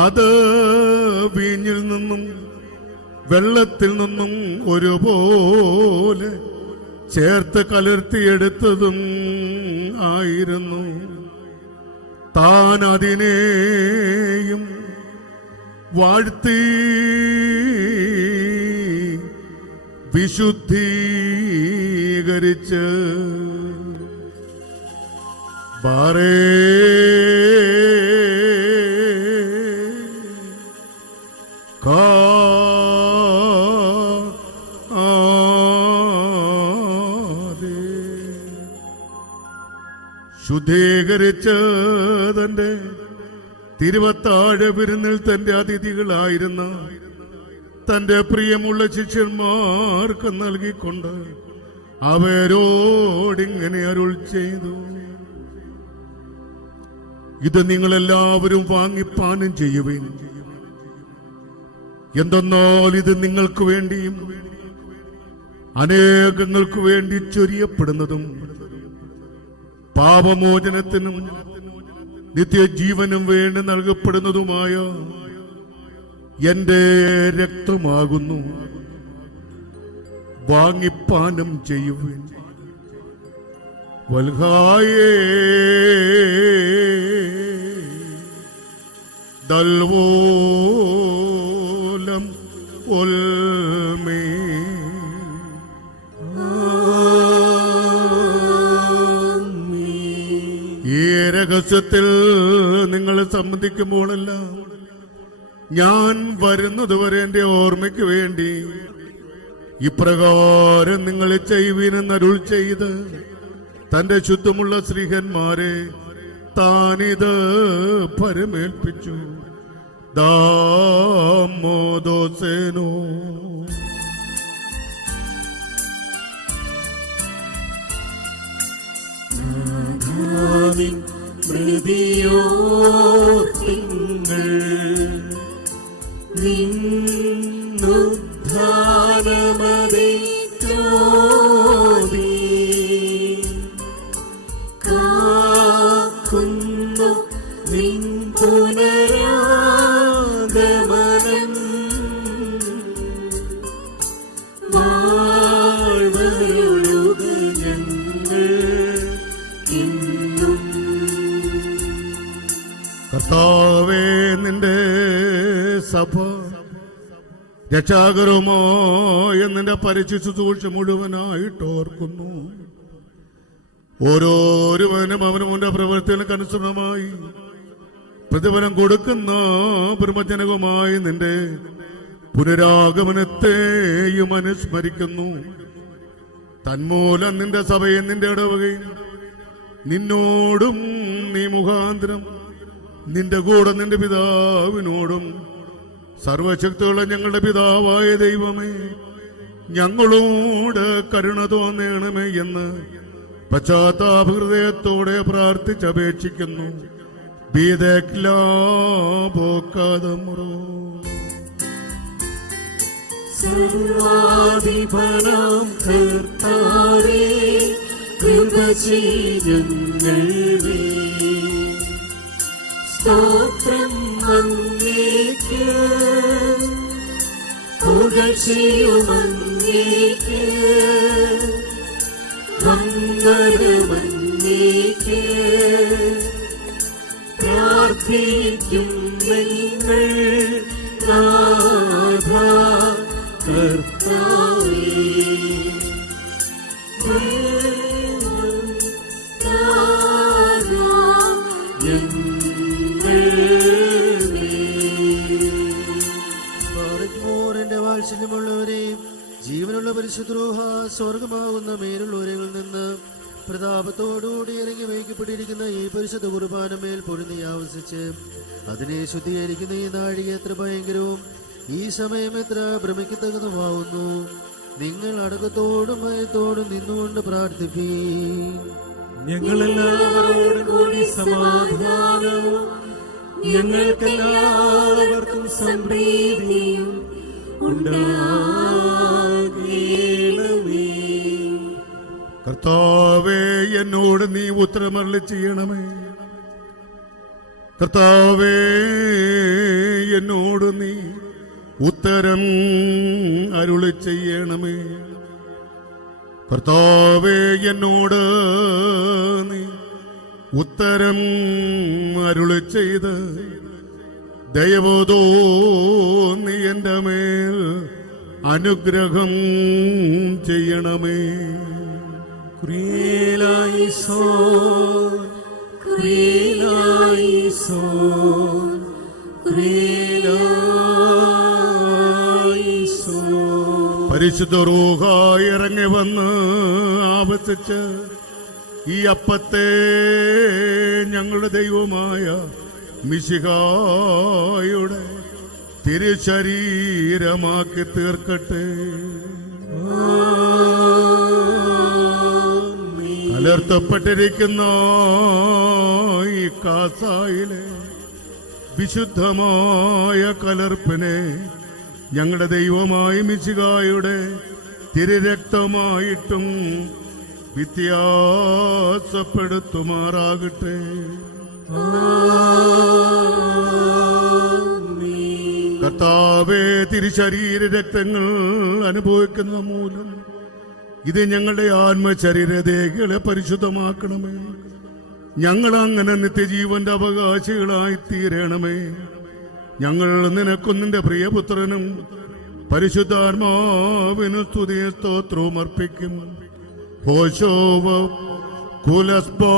അത് വീഞ്ഞിൽ നിന്നും വെള്ളത്തിൽ നിന്നും ഒരുപോലെ ചേർത്ത് കലർത്തിയെടുത്തതും ആയിരുന്നു. താൻ അതിനെയും വാഴ്ത്തി വിശുദ്ധീകരിച്ച് ബാരേ ശുദ്ധീകരിച്ച് തന്റെ തിരുവത്താഴ വിരുന്നിൽ തന്റെ അതിഥികളായിരുന്ന തന്റെ പ്രിയമുള്ള ശിഷ്യന്മാർക്ക് നൽകിക്കൊണ്ട് അവരോടിങ്ങനെ അരുൾ ചെയ്തു: ഇത് നിങ്ങളെല്ലാവരും വാങ്ങിപ്പാനം ചെയ്യുവിൻ. എന്തെന്നാൽ ഇത് നിങ്ങൾക്ക് വേണ്ടിയും അനേകങ്ങൾക്ക് വേണ്ടി ചൊരിയപ്പെടുന്നതും പാപമോചനത്തിനും നിത്യജീവനും വേണ്ടി നൽകപ്പെടുന്നതുമായ എന്റെ രക്തമാകുന്നു. വാങ്ങിപ്പാനം ചെയ്യുവിൻ. വൽഹായേ ദൽവോലം ഒൽമേ. ഈ രഹസ്യത്തിൽ നിങ്ങൾ സംബന്ധിക്കുമ്പോഴെല്ലാം ഞാൻ വരുന്നതുവരെ എന്റെ ഓർമ്മയ്ക്ക് വേണ്ടി ഇപ്രകാരം നിങ്ങൾ ചെയ്യുവീനെന്നരുൾ ചെയ്ത് തന്റെ ശുദ്ധമുള്ള സ്ത്രീഹന്മാരെ താനിത് പരമേൽപ്പിച്ചു. ദാമോദോസേനോ. മൃതിയോർത്തിങ്ങൾ നിന്നുദ്ധാനമതേ ക്രോധി കാക്കുന്നു നിൻ പുനരാഗമനം. വാഴ്വരുളുക ഞങ്ങൾ ഇന്നും. കർത്താവേ, നിന്റെ സഭ രക്ഷാകരമായ നിന്റെ പരിശുദ്ധ ശുശ്രൂഷ മുഴുവനായിട്ട് ഓർക്കുന്നു. ഓരോരുവനും അവനവന്റെ പ്രവൃത്തികൾക്ക് അനുസൃതമായി പ്രതിഫലം കൊടുക്കുന്ന ബ്രഹ്മജനകമായി നിന്റെ പുനരാഗമനത്തെയും അനുസ്മരിക്കുന്നു. തന്മൂലം നിന്റെ സഭയും നിന്റെ ഇടവകയും നിന്നോടും നീ മുഖാന്തരം നിന്റെ കൂടെ നിന്റെ പിതാവിനോടും സർവശക്തിയുള്ള ഞങ്ങളുടെ പിതാവായ ദൈവമേ, ഞങ്ങളോട് കരുണ തോന്നണമേ എന്ന് പശ്ചാത്താപഹൃദയത്തോടെ പ്രാർത്ഥിച്ചപേക്ഷിക്കുന്നു. സർവാധിപനാം കർത്താവേ, കൃപ ചെയ്യുന്നേ. സ്തോത്രം അങ്ങേക്ക്, പുകഴ്ചയുമങ്ങേക്ക്, വന്ദനമങ്ങേക്ക്. പ്രാർത്ഥിക്കും നിങ്ങൾ നാഥ കർത്താവേ. എന്റെ വാത്സല്യമുള്ളവരെയും ജീവനുള്ള പരിശുദ്രോഹ സ്വർഗമാകുന്ന മേലുള്ളവരിൽ നിന്ന് പ്രതാപത്തോടുകൂടി ഇറങ്ങി വയ്ക്കപ്പെട്ടിരിക്കുന്ന ഈ പരിശുദ്ധ കുർബാനമേൽ പൊരുന്നി ആവസിച്ച് അതിനെ ശുദ്ധീകരിക്കുന്ന ഈ നാഴിക എത്ര ഭയങ്കരവും ഈ സമയം എത്ര ഭ്രമിക്കത്തകുന്നതാവുന്നു. നിങ്ങൾ അടക്കത്തോടും ഭയത്തോടും നിന്നുകൊണ്ട് പ്രാർത്ഥിപ്പീ. ഞങ്ങളെല്ലാവരോടും കൂടി സമാധാനവും ഞങ്ങൾക്കെല്ലാവർക്കും സംപ്രീതിയും ഉണ്ടാകണമേ. കർത്താവേ, എന്നോട് നീ ഉത്തരമരുളി ചെയ്യണമേ. കർത്താവേ, എന്നോട് നീ ഉത്തരം അരുളി ചെയ്യണമേ. കർത്താവേ, എന്നോട് നീ ഉത്തരം അരുളി ചെയ്ത് ദയവോതോ നീ എന്റെ മേൽ അനുഗ്രഹം ചെയ്യണമേ. ക്രിയേലായിസോൻ, ക്രിയേലായിസോൻ, ക്രിയേലായിസോൻ. പരിശുദ്ധ റൂഹ ഇറങ്ങി വന്ന് ആവസിച്ച് ഈ അപ്പത്തെ ഞങ്ങളുടെ ദൈവമായ മിശിഹായുടെ തിരുശരീരമാക്കി തീർക്കട്ടെ. കലർത്തപ്പെട്ടിരിക്കുന്ന ഈ കാസായിലെ വിശുദ്ധമായ കലർപ്പിനെ ഞങ്ങളുടെ ദൈവമായ മിശിഹായുടെ തിരുരക്തമായിട്ടും വ്യത്യാസപ്പെടുത്തുമാറാകട്ടെ. കർത്താവേ, തിരുശരീര രക്തങ്ങൾ അനുഭവിക്കുന്ന മൂലം ഇത് ഞങ്ങളുടെ ആത്മശരീരദേഹികളെ പരിശുദ്ധമാക്കണമേ. ഞങ്ങൾ അങ്ങനെ നിത്യജീവന്റെ അവകാശികളായി തീരണമേ. ഞങ്ങൾ നിനക്കും നിന്റെ പ്രിയപുത്രനും പരിശുദ്ധാത്മാവിനും സ്തുതിയും സ്തോത്രവും അർപ്പിക്കും. ഹോശോവ കുലസ്ബോൻ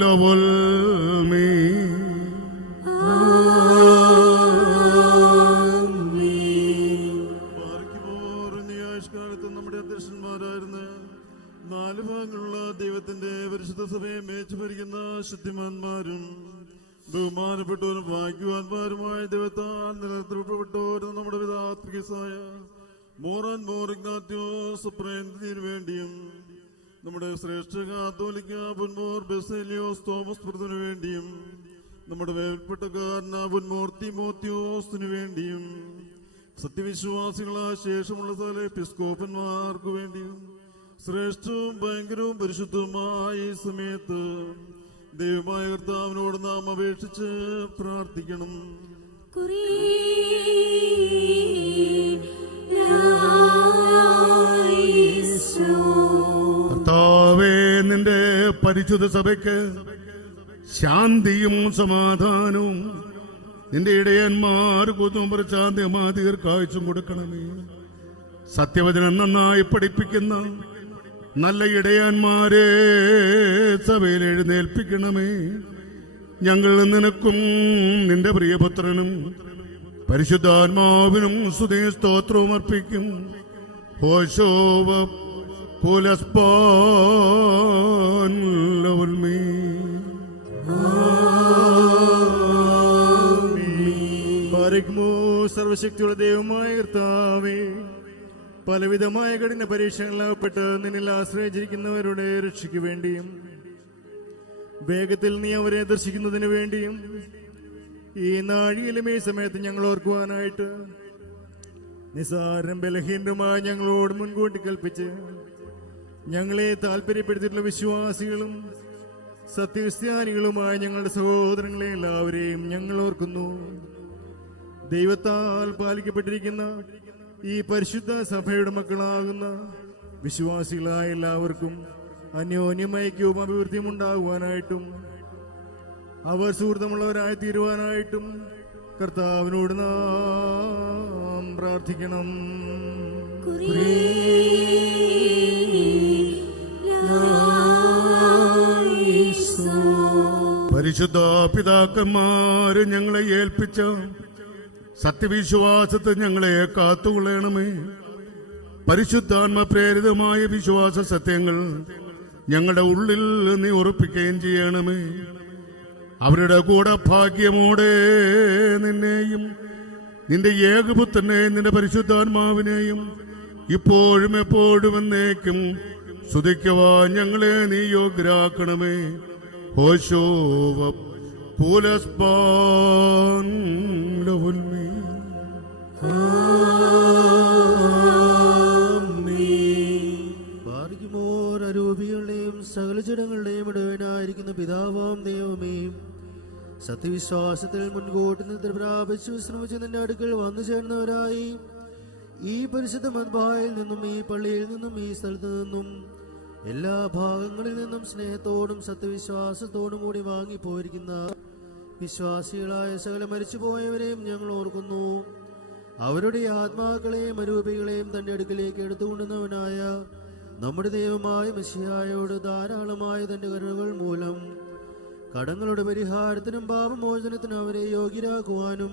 ലവൽമീ. നമ്മുടെ അധ്യക്ഷന്മാരായിരുന്ന 4 ഭാഗങ്ങളുള്ള ദൈവത്തിന്റെ പരിശുദ്ധ സഭയെ മേച്ചു ഭരിക്കുന്ന ശുദ്ധിമാന്മാരും ബഹുമാനപ്പെട്ടവരും ഭാഗ്യവാന്മാരുമായ ദൈവത്താൽ നിലനിർത്തപ്പെട്ടവരും നമ്മുടെ പിതാത്രികസായ മോറാൻ മോറിഗ്നാത്യോസ് സുപ്രേന്ദ്രന് വേണ്ടിയും നമ്മുടെ ശ്രേഷ്ഠ കാത്തോലിക്ക പുൻമോർ ബെസേലിയോസ് തോമസ് പ്രഭുവിന് വേണ്ടിയും നമ്മുടെ വേൽപ്പെട്ടക്കാരന പുൻമോർ തിമോത്തിയോസിനു വേണ്ടിയും സത്യവിശ്വാസികളായ ശേഷമുള്ള സ്ഥല എപ്പിസ്കോപ്പന്മാർക്കു വേണ്ടിയും ശ്രേഷ്ഠവും ഭയങ്കരവും പരിശുദ്ധവുമായ ഈ സമയത്ത് ദൈവമായ കർത്താവിനോട് നാം അപേക്ഷിച്ച് പ്രാർത്ഥിക്കണം. കർത്താവേ, നിന്റെ പരിശുദ്ധ സഭയ്ക്ക് ശാന്തിയും സമാധാനവും നിന്റെ ഇടയന്മാർക്കൊന്നും പ്രശാന്തമായ ദീർഘായുസ്സും കൊടുക്കണമേ. സത്യവചനം നന്നായി പഠിപ്പിക്കുന്ന നല്ല ഇടയന്മാരെ സഭയിൽ എഴുന്നേൽപ്പിക്കണമേ. ഞങ്ങൾ നിനക്കും നിന്റെ പ്രിയപുത്രനും പരിശുദ്ധാത്മാവിനും സ്തുതിയും സ്തോത്രവും അർപ്പിക്കും. ഹോശോവ കുലസ്ബോൻ ലവൽമീ. സർവശക്തിയുള്ള ദൈവമായ കർത്താവേ, പലവിധമായ കഠിന പരീക്ഷകളിലാവപ്പെട്ട് നിന്നിൽ ആശ്രയിച്ചിരിക്കുന്നവരുടെ രക്ഷയ്ക്ക് വേണ്ടിയും വേഗത്തിൽ നീ അവരെ ദർശിക്കുന്നതിന് വേണ്ടിയും ഈ നാഴികയിലും ഈ സമയത്ത് ഞങ്ങൾ ഓർക്കുവാനായിട്ട് നിസാരം ബലഹീനരുമായ ഞങ്ങളോട് മുൻകൂട്ടി കൽപ്പിച്ച് ഞങ്ങളെ താല്പര്യപ്പെടുത്തിയിട്ടുള്ള വിശ്വാസികളും സത്യക്രിസ്ത്യാനികളുമായ ഞങ്ങളുടെ സഹോദരങ്ങളെ എല്ലാവരെയും ഞങ്ങൾ ഓർക്കുന്നു. ദൈവത്താൽ പാലിക്കപ്പെട്ടിരിക്കുന്ന ഈ പരിശുദ്ധ സഭയുടെ മക്കളാകുന്ന വിശ്വാസികളായ എല്ലാവർക്കും അന്യോന്യം ഐക്യവും അഭിവൃദ്ധിയും ഉണ്ടാകുവാനായിട്ടും അവർ സുഹൃത്തമുള്ളവരായി തീരുവാനായിട്ടും കർത്താവിനോട് നാം പ്രാർത്ഥിക്കണം. പരിശുദ്ധ പിതാക്കന്മാര് ഞങ്ങളെ ഏൽപ്പിച്ച സത്യവിശ്വാസത്തെ ഞങ്ങളെ കാത്തുകൊള്ളണമേ. പരിശുദ്ധാത്മ പ്രേരിതമായ വിശ്വാസ സത്യങ്ങൾ ഞങ്ങളുടെ ഉള്ളിൽ നീ ഉറപ്പിക്കുകയും ചെയ്യണമേ. അവരുടെ കൂടെ ഭാഗ്യമോടെ നിന്നെയും നിന്റെ ഏകപുത്രനെയും നിന്റെ പരിശുദ്ധാത്മാവിനെയും ഇപ്പോഴും എപ്പോഴും എന്നേക്കും സ്തുതിക്കുവാൻ ഞങ്ങളെ നീ യോഗ്യരാക്കണമേ. ഹോശോവ കുലസ്ബോൻ ലവൽമീ. അരൂപികളുടെയും സകല ജഡങ്ങളുടെയും ഇടവനായിരിക്കുന്ന പിതാവാം ദൈവമേ, സത്യവിശ്വാസത്തിൽ മുൻകൂട്ടി നിന്ന് പ്രാപിച്ചു വിശ്രമിച്ച് നിന്റെ അടുക്കൽ വന്നു ചേർന്നവരായി ഈ പരിശുദ്ധ മദ്ബായിൽ നിന്നും ഈ പള്ളിയിൽ നിന്നും ഈ സ്ഥലത്തു നിന്നും എല്ലാ ഭാഗങ്ങളിൽ നിന്നും സ്നേഹത്തോടും സത്യവിശ്വാസത്തോടും കൂടി വാങ്ങിപ്പോയിരിക്കുന്ന വിശ്വാസികളായ സകല മരിച്ചുപോയവരെയും ഞങ്ങൾ ഓർക്കുന്നു. അവരുടെ ആത്മാക്കളെയും അരൂപികളെയും തന്റെ അടുക്കിലേക്ക് എടുത്തുകൊണ്ടുവന്നവനായ നമ്മുടെ ദൈവമായ മിശിഹായോട് ധാരാളമായ തന്റെ കരുണകൾ മൂലം കടങ്ങളുടെ പരിഹാരത്തിനും പാപമോചനത്തിനും അവരെ യോഗ്യരാക്കുവാനും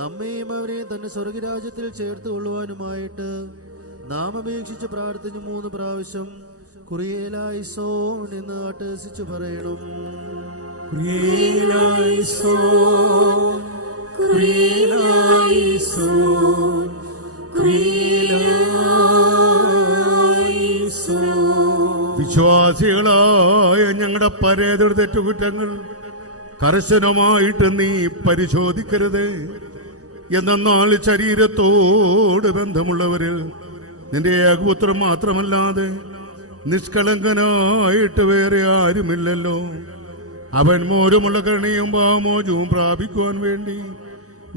നമ്മെയും അവരെ തന്റെ സ്വർഗരാജ്യത്തിൽ ചേർത്ത് കൊള്ളുവാനുമായിട്ട് നാം അപേക്ഷിച്ച് പ്രാർത്ഥിച്ചു 3 പ്രാവശ്യം കുറിയേലായിസോൻ എന്ന് അട്ടഹസിച്ചു പറയണം. കുരിയേലായിസോൻ, കുരിയേലായിസോൻ, കുരിയേലായിസോൻ. വിശ്വാസികളായ ഞങ്ങളുടെ പരേതര തെറ്റുകുറ്റങ്ങൾ കർശനമായിട്ട് നീ പരിശോധിക്കരുത്. എന്നാൽ ശരീരത്തോട് ബന്ധമുള്ളവര് നിന്റെ ഏകപുത്രം മാത്രമല്ലാതെ നിഷ്കളങ്കനായിട്ട് വേറെ ആരുമില്ലല്ലോ. അവൻ മോരുമുള്ള കരുണയും പാമോചവും പ്രാപിക്കുവാൻ വേണ്ടി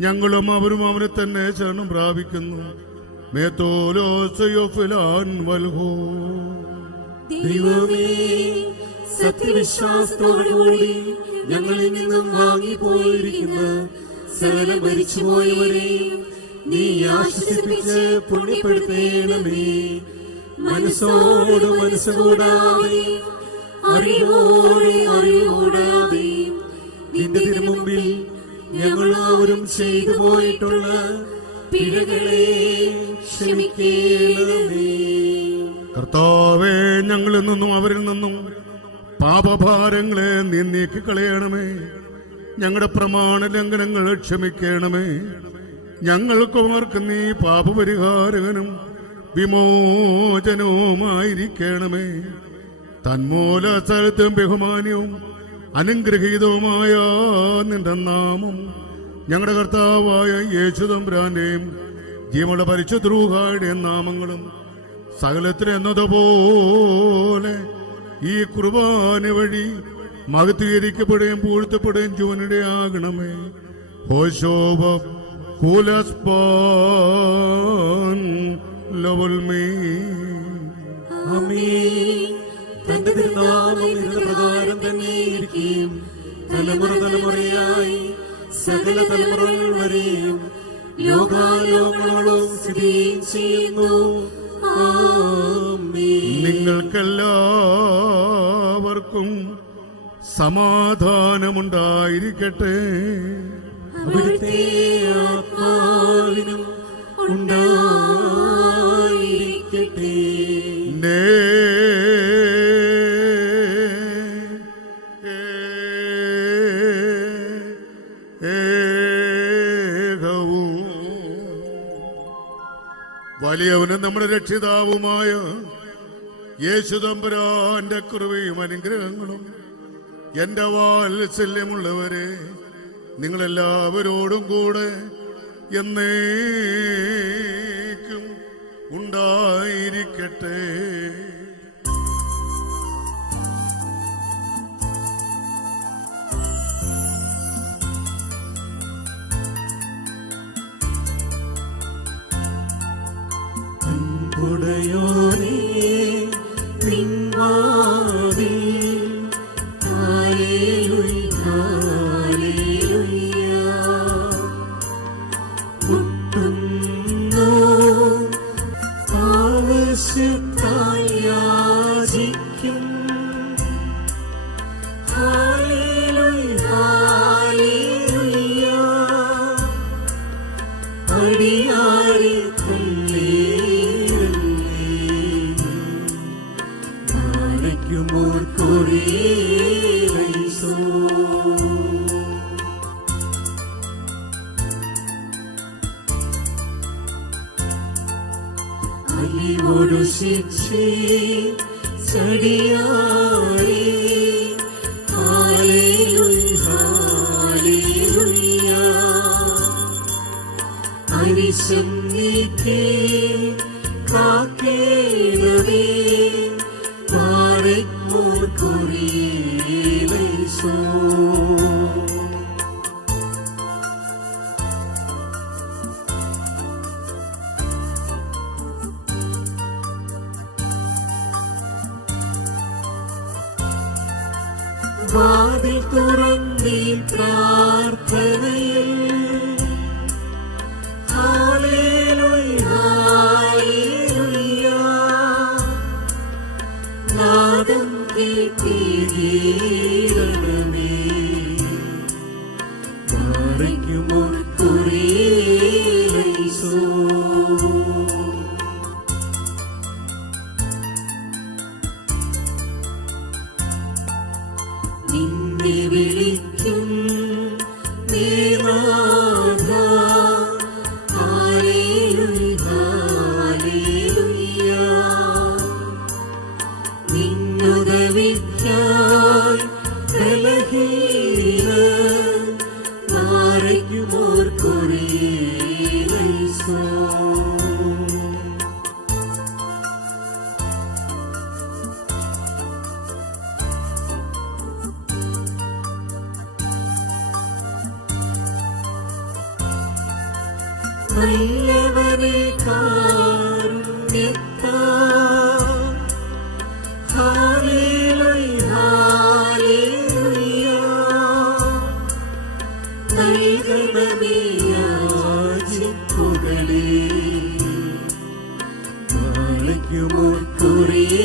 ഞങ്ങളും അവരും അവനെ തന്നെ ശരണം പ്രാപിക്കുന്നു. ദൈവമേ, സത്യവിശ്വാസത്തോടുകൂടി ഞങ്ങളിൽ നിന്നും വാങ്ങിപ്പോയിരിക്കുന്ന സകല മരിച്ചുപോയവരെയും നീ ആശ്വസിപ്പിച്ച് പുണ്യപ്പെടുത്തേണമേ. മനസ്സോട് മനസ്സുകൂടാതെ അറിവോടെ അറിവുകൂടാതെ നിന്റെ തിരുമുമ്പിൽ ഞങ്ങളാവരും ചെയ്തു പോയിട്ടുള്ള പിഴകളെ ക്ഷമിക്കേണമേ. കർത്താവേ, ഞങ്ങളിൽ നിന്നും അവരിൽ നിന്നും പാപഭാരങ്ങളെ നീ നീക്കിക്കളയണമേ. ഞങ്ങളുടെ പ്രമാണ ലംഘനങ്ങൾ ക്ഷമിക്കണമേ. ഞങ്ങൾക്കുമാർക്ക് നീ പാപപരിഹാരകനും വിമോചനവുമായിരിക്കണമേ. തന്മൂല സ്ഥലത്തും ബഹുമാന്യവും അനുഗ്രഹീതവുമായ നിന്റെ നാമം ഞങ്ങളുടെ കർത്താവായ യേശു തമ്പുരാന്റെയും ജീവനുള്ള പരിശുദ്ധ റൂഹായുടെയും നാമങ്ങളും സകലത്തിന് എന്നതുപോലെ ഈ കുർബാന വഴി മഹത്വീകരിക്കപ്പെടുകയും പൂഴ്ത്തപ്പെടുകയും ജീവനിടയാകണമേ. ഹോശോഭ കൂലസ്പാൻ ലവൽമേ. ആമേൻ. തന്റെ തിരുനാമം ഇരുന്ന പ്രകാരം തന്നെ ഇരിക്കുകയും തലമുറ തലമുറയായി സകല തലമുറകൾ വരെയും ലോകാലോകങ്ങളോളം സ്ഥിതിയും ചെയ്യുന്നു. ആമേൻ. നിങ്ങൾക്കെല്ലാവർക്കും സമാധാനമുണ്ടായിരിക്കട്ടെ. അവിടുത്തെ ആത്മാവിനും ഉണ്ടായിരിക്കട്ടെ. വലിയവനും നമ്മുടെ രക്ഷിതാവുമായ യേശു തമ്പുരാന്റെ കൃപയും അനുഗ്രഹങ്ങളും എന്റെ വാത്സല്യമുള്ളവരെ നിങ്ങളെല്ലാവരോടും കൂടെ എന്നേക്കും ഉണ്ടായിരിക്കട്ടെ. ഉടയോനേ നിൻവാതിൽ ഹല്ലേലൂയ ഹല്ലേലൂയ മുട്ടുന്നു ആവശ്യത്താൽ യാചിക്കും. ഹല്ലേലൂയ ഹല്ലേലൂയ അടിയാരെ അലിവോടു ശിക്ഷേ ചടിയാരേ ഹല്ലേലൂയ ഹല്ലേലൂയ അരിശം നീക്കേ കാക്കേണമേ പാറയ്മോർ കുറിയേലൈസോ. വാതിൽ തുറന്നീ പ്രാർത്ഥനയിൽ ഹല്ലേലൂയ ഹല്ലേലൂയ നാദം കേട്ടിടണമേ. പാറയ്ക്കുമോ കുറിയേലൈസോ. നിന്നെ വിളിക്കും ദേവനാഥ. ഹല്ലേലൂയ, ഹല്ലേലൂയ. നിന്നുദവിക്കായി ബലഹീനർ മാറിക്കുമോർ കുറിയേലൈസോ. നല്ലവനെ കാരുണ്യത്താൽ ഹല്ലേലൂയ, ഹല്ലേലൂയ. നൽകണമേ യാചിപ്പുകളെ നാളേക്കുമോർ കുറിയേലൈസോ.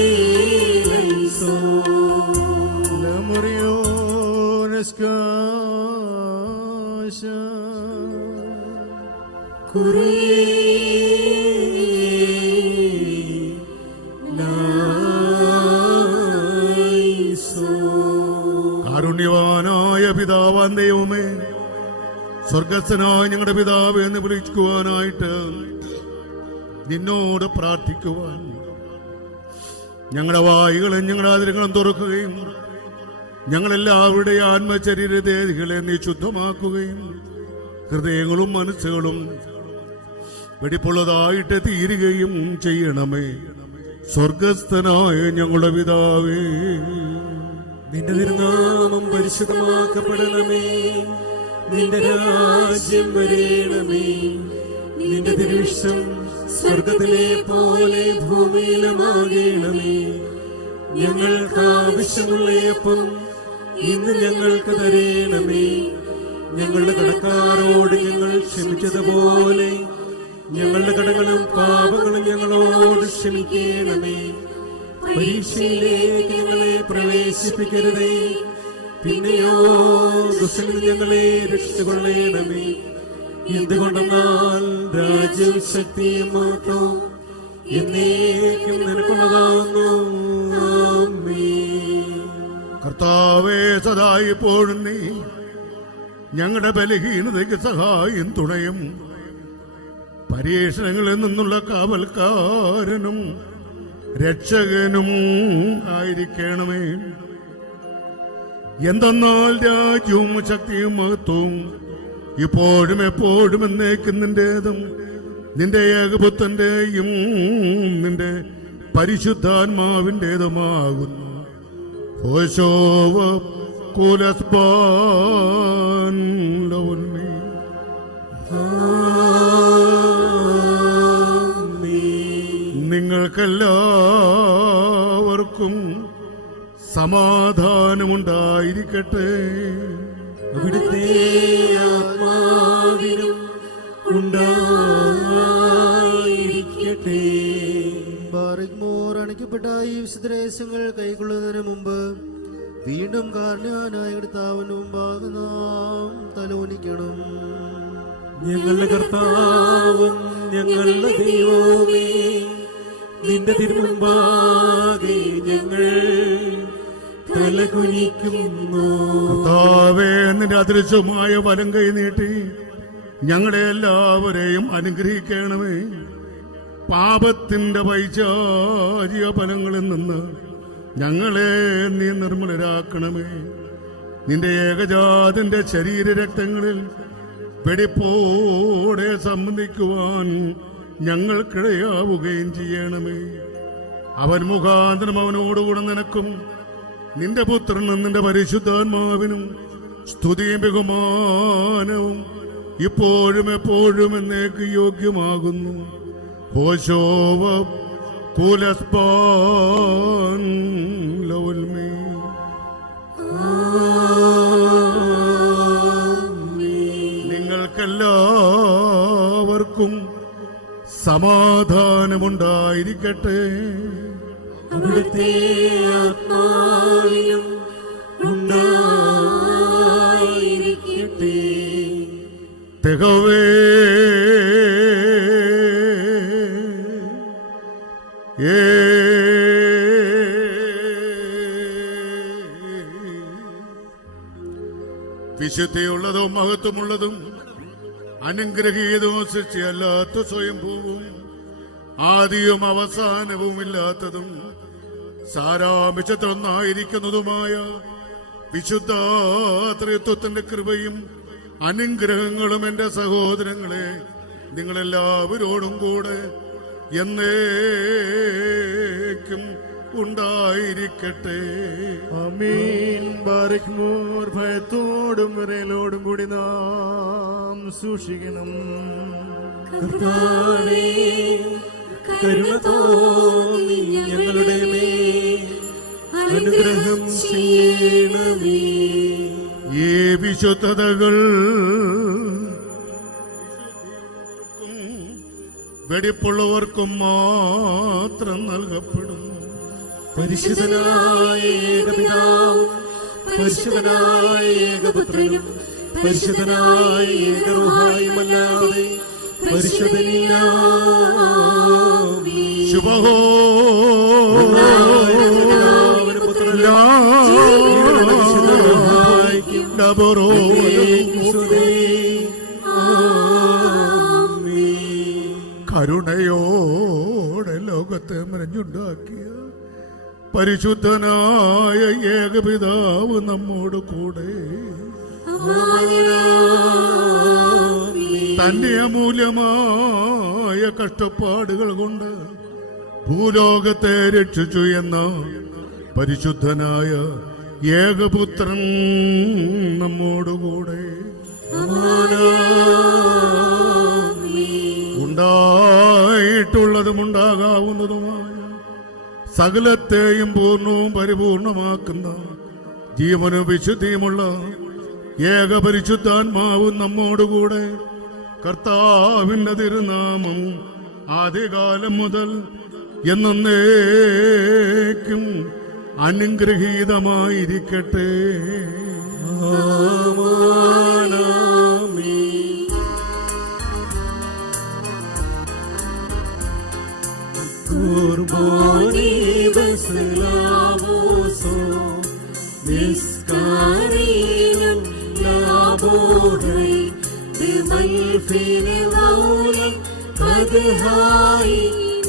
കാരുണ്യവാനായ പിതാവാൻ ദൈവമേ, സ്വർഗസ്ഥനായ ഞങ്ങളുടെ പിതാവ് എന്ന് വിളിക്കുവാനായിട്ട് നിന്നോട് പ്രാർത്ഥിക്കുവാൻ ഞങ്ങളുടെ വായുകളും ഞങ്ങളുടെ ആദരങ്ങളും തുറക്കുകയും ഞങ്ങളെല്ലാവരുടെയും ആത്മശരീരദേഹികളെ നീ ശുദ്ധമാക്കുകയും ഹൃദയങ്ങളും മനസ്സുകളും വെടിപ്പുള്ളതായിട്ട് തീരുകയും ചെയ്യണമേ. സ്വർഗസ്ഥനായ ഞങ്ങളുടെ പിതാവേ, നിന്റെ തിരുനാമം പരിശുദ്ധമാക്കപ്പെടണമേ. നിന്റെ രാജ്യം വരേണമേ. നിന്റെ തിരുവിഷ്ടം സ്വർഗത്തിലെ പോലെ ഭൂമിയിലുമാകണമേ. ഞങ്ങൾക്ക് ആവശ്യമുള്ള അപ്പം ഇന്ന് ഞങ്ങൾക്ക് തരേണമേ. ഞങ്ങളുടെ കടക്കാരോട് ഞങ്ങൾ ക്ഷമിച്ചതുപോലെ ഞങ്ങളുടെ കടങ്ങളും പാപങ്ങളും ഞങ്ങളോട് ക്ഷമിക്കണമേ. പരീക്ഷയിലേക്ക് ഞങ്ങളെ പ്രവേശിപ്പിക്കരുതേ, പിന്നെയോ ദുഷ്ടനിൽ ഞങ്ങളെ രക്ഷിച്ചുകൊള്ളണമേ. എന്തുകൊണ്ടെന്നാൽ രാജ്യവും ശക്തിയും മാത്രം എന്നേക്കും നിനക്കുള്ളതാകുന്നു. ആമേൻ. കർത്താവേ, സദാ ഇപ്പോഴും നീ ഞങ്ങളുടെ ബലഹീനതയ്ക്ക് സഹായം തുണയും പരീക്ഷണങ്ങളിൽ നിന്നുള്ള കാവൽക്കാരനും രക്ഷകനും ആയിരിക്കണമേ. എന്തെന്നാൽ രാജ്യവും ശക്തിയും മഹത്വവും ഇപ്പോഴും എപ്പോഴും എന്നേക്കും നിന്റേതും നിന്റെ ഏകപുത്രന്റെയും നിന്റെ പരിശുദ്ധാത്മാവിൻ്റെതുമാകുന്നു. ഹോശോവ കുലസ്ബാൻ ലൗൽമി. നിങ്ങൾക്കെല്ലാവർക്കും സമാധാനമുണ്ടായിരിക്കട്ടെ. അവിടുത്തെ ആത്മാവിനും ഉണ്ടായിരിക്കട്ടെ. ബാറിക്മോർ അണയ്ക്കപ്പെട്ട ഈ വിശുദ്ധരഹസ്യങ്ങൾ കൈക്കൊള്ളുന്നതിന് മുമ്പ് വീണ്ടും കാരണവാനായ കർത്താവിന് മുമ്പാകെ നാം തലോനിക്കണം. ഞങ്ങളുടെ കർത്താവും ഞങ്ങളുടെ ദൈവമേ, നിന്റെ തിരുമുമ്പാകെ ഞങ്ങൾ തലകുനിക്കുന്നു. കർത്താവേ, നിന്റെ അദൃശ്യമായ വലം കൈ നീട്ടി ഞങ്ങളെ എല്ലാവരെയും അനുഗ്രഹിക്കണമേ. പാപത്തിന്റെ പൈശാചിക ഫലങ്ങളിൽ നിന്ന് ഞങ്ങളെ നീ നിർമ്മലരാക്കണമേ. നിന്റെ ഏകജാതന്റെ ശരീരരക്തങ്ങളിൽ വെടിപ്പോടെ സംബന്ധിക്കുവാൻ ഞങ്ങൾക്കിടയാവുകയും ചെയ്യണമേ. അവൻ മുഖാന്തരം അവനോടുകൂടെ നിനക്കും നിന്റെ പുത്രനും നിന്റെ പരിശുദ്ധാത്മാവിനും സ്തുതിയും ബഹുമാനവും ഇപ്പോഴും എപ്പോഴും എന്നേക്ക് യോഗ്യമാകുന്നു. ഹോശോവ കുലസ്ബാൻ ലൗൽമി. നിങ്ങൾക്കെല്ലാവർക്കും സമാധാനമുണ്ടായിരിക്കട്ടെ. അവിടുത്തെ ആത്മാവിനും ഉണ്ടായിരിക്കട്ടെ. തികവേ വിശുദ്ധിയുള്ളതും മഹത്വമുള്ളതും അനുഗ്രഹീതവും സൃഷ്ടിയല്ലാത്ത സ്വയംഭൂവും ആദിയും അവസാനവും ഇല്ലാത്തതും സാരാംശത്തിലൊന്നായിരിക്കുന്നതുമായ വിശുദ്ധ ത്രിത്വത്തിന്റെ കൃപയും അനുഗ്രഹങ്ങളും എന്റെ സഹോദരങ്ങളെ നിങ്ങളെല്ലാവരോടും കൂടെ എന്നേക്കും ഉണ്ടായിരിക്കട്ടെ. ആമീൻ. ബാരക്മോർ. ഭയത്തോടും വിറയലോടും കൂടി നാം സൂക്ഷിക്കണം. കർത്താവേ, കരുണ തോന്നി ഞങ്ങളുടെ മേൽ അനുഗ്രഹം ചെയ്യണമേ. ഈ വിശുദ്ധതകൾ വെടിപ്പുള്ളവർക്കും മാത്രം നൽകപ്പെടും. പരിശുദ്ധനായ ഏകപിതാവും പരിശുദ്ധനായ ഏകപുത്രനും പരിശുദ്ധനായ ഏകറുഹായുമല്ലാതെ പരിശുദ്ധനില്ല. ശുഭഹോ ഡബറോ കരുണയോടെ ലോകത്തെ മെനഞ്ഞുണ്ടാക്കിയ പരിശുദ്ധനായ ഏകപിതാവ് നമ്മോട് കൂടെ തന്റെ അമൂല്യമായ കഷ്ടപ്പാടുകൾ കൊണ്ട് ഭൂലോകത്തെ രക്ഷിച്ചു എന്ന പരിശുദ്ധനായ ഏകപുത്രൻ നമ്മോടുകൂടെ ഉണ്ടായിട്ടുള്ളതും ഉണ്ടാകാവുന്നതുമായ സകലത്തെയും പൂർണ്ണവും പരിപൂർണമാക്കുന്ന ജീവനും വിശുദ്ധിയുമുള്ള ഏകപരിശുദ്ധാത്മാവും നമ്മോടുകൂടെ കർത്താവിന്റെ തിരുനാമം ആദ്യകാലം മുതൽ എന്നേക്കും അനുഗ്രഹീതമായിരിക്കട്ടെ. കുർബാനി ബസ്ലാമോസോ നിസ്കാരീനം ലാബോഹൈ ബിമൽഫിനൗലി കദ്ഹായി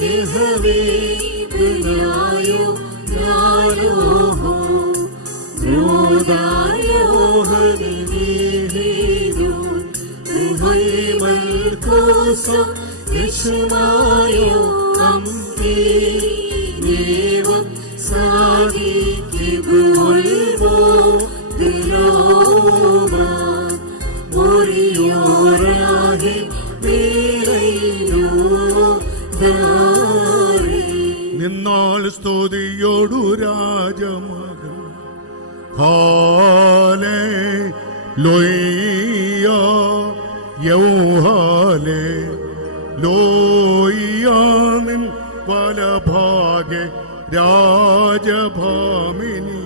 നിഹവേ ബിനായോ യാലോഹോ രോദായോ ഹനിദിഹിദോ ഉഹൈമൽകോസോ ഇസ്മായോ അംതി നീവം സാദിക്കിബുൽബോ ദിലോമ മുറിയോരാഹി വീരൈയോ ദാരി. നിന്നാൾ സ്തുതിയോടു രാജമകൻ ഹാലേ ലോയ്യ യൗഹാലേ ലോയ്യാമിൻ വലഭാഗെ രാജഭാമിനി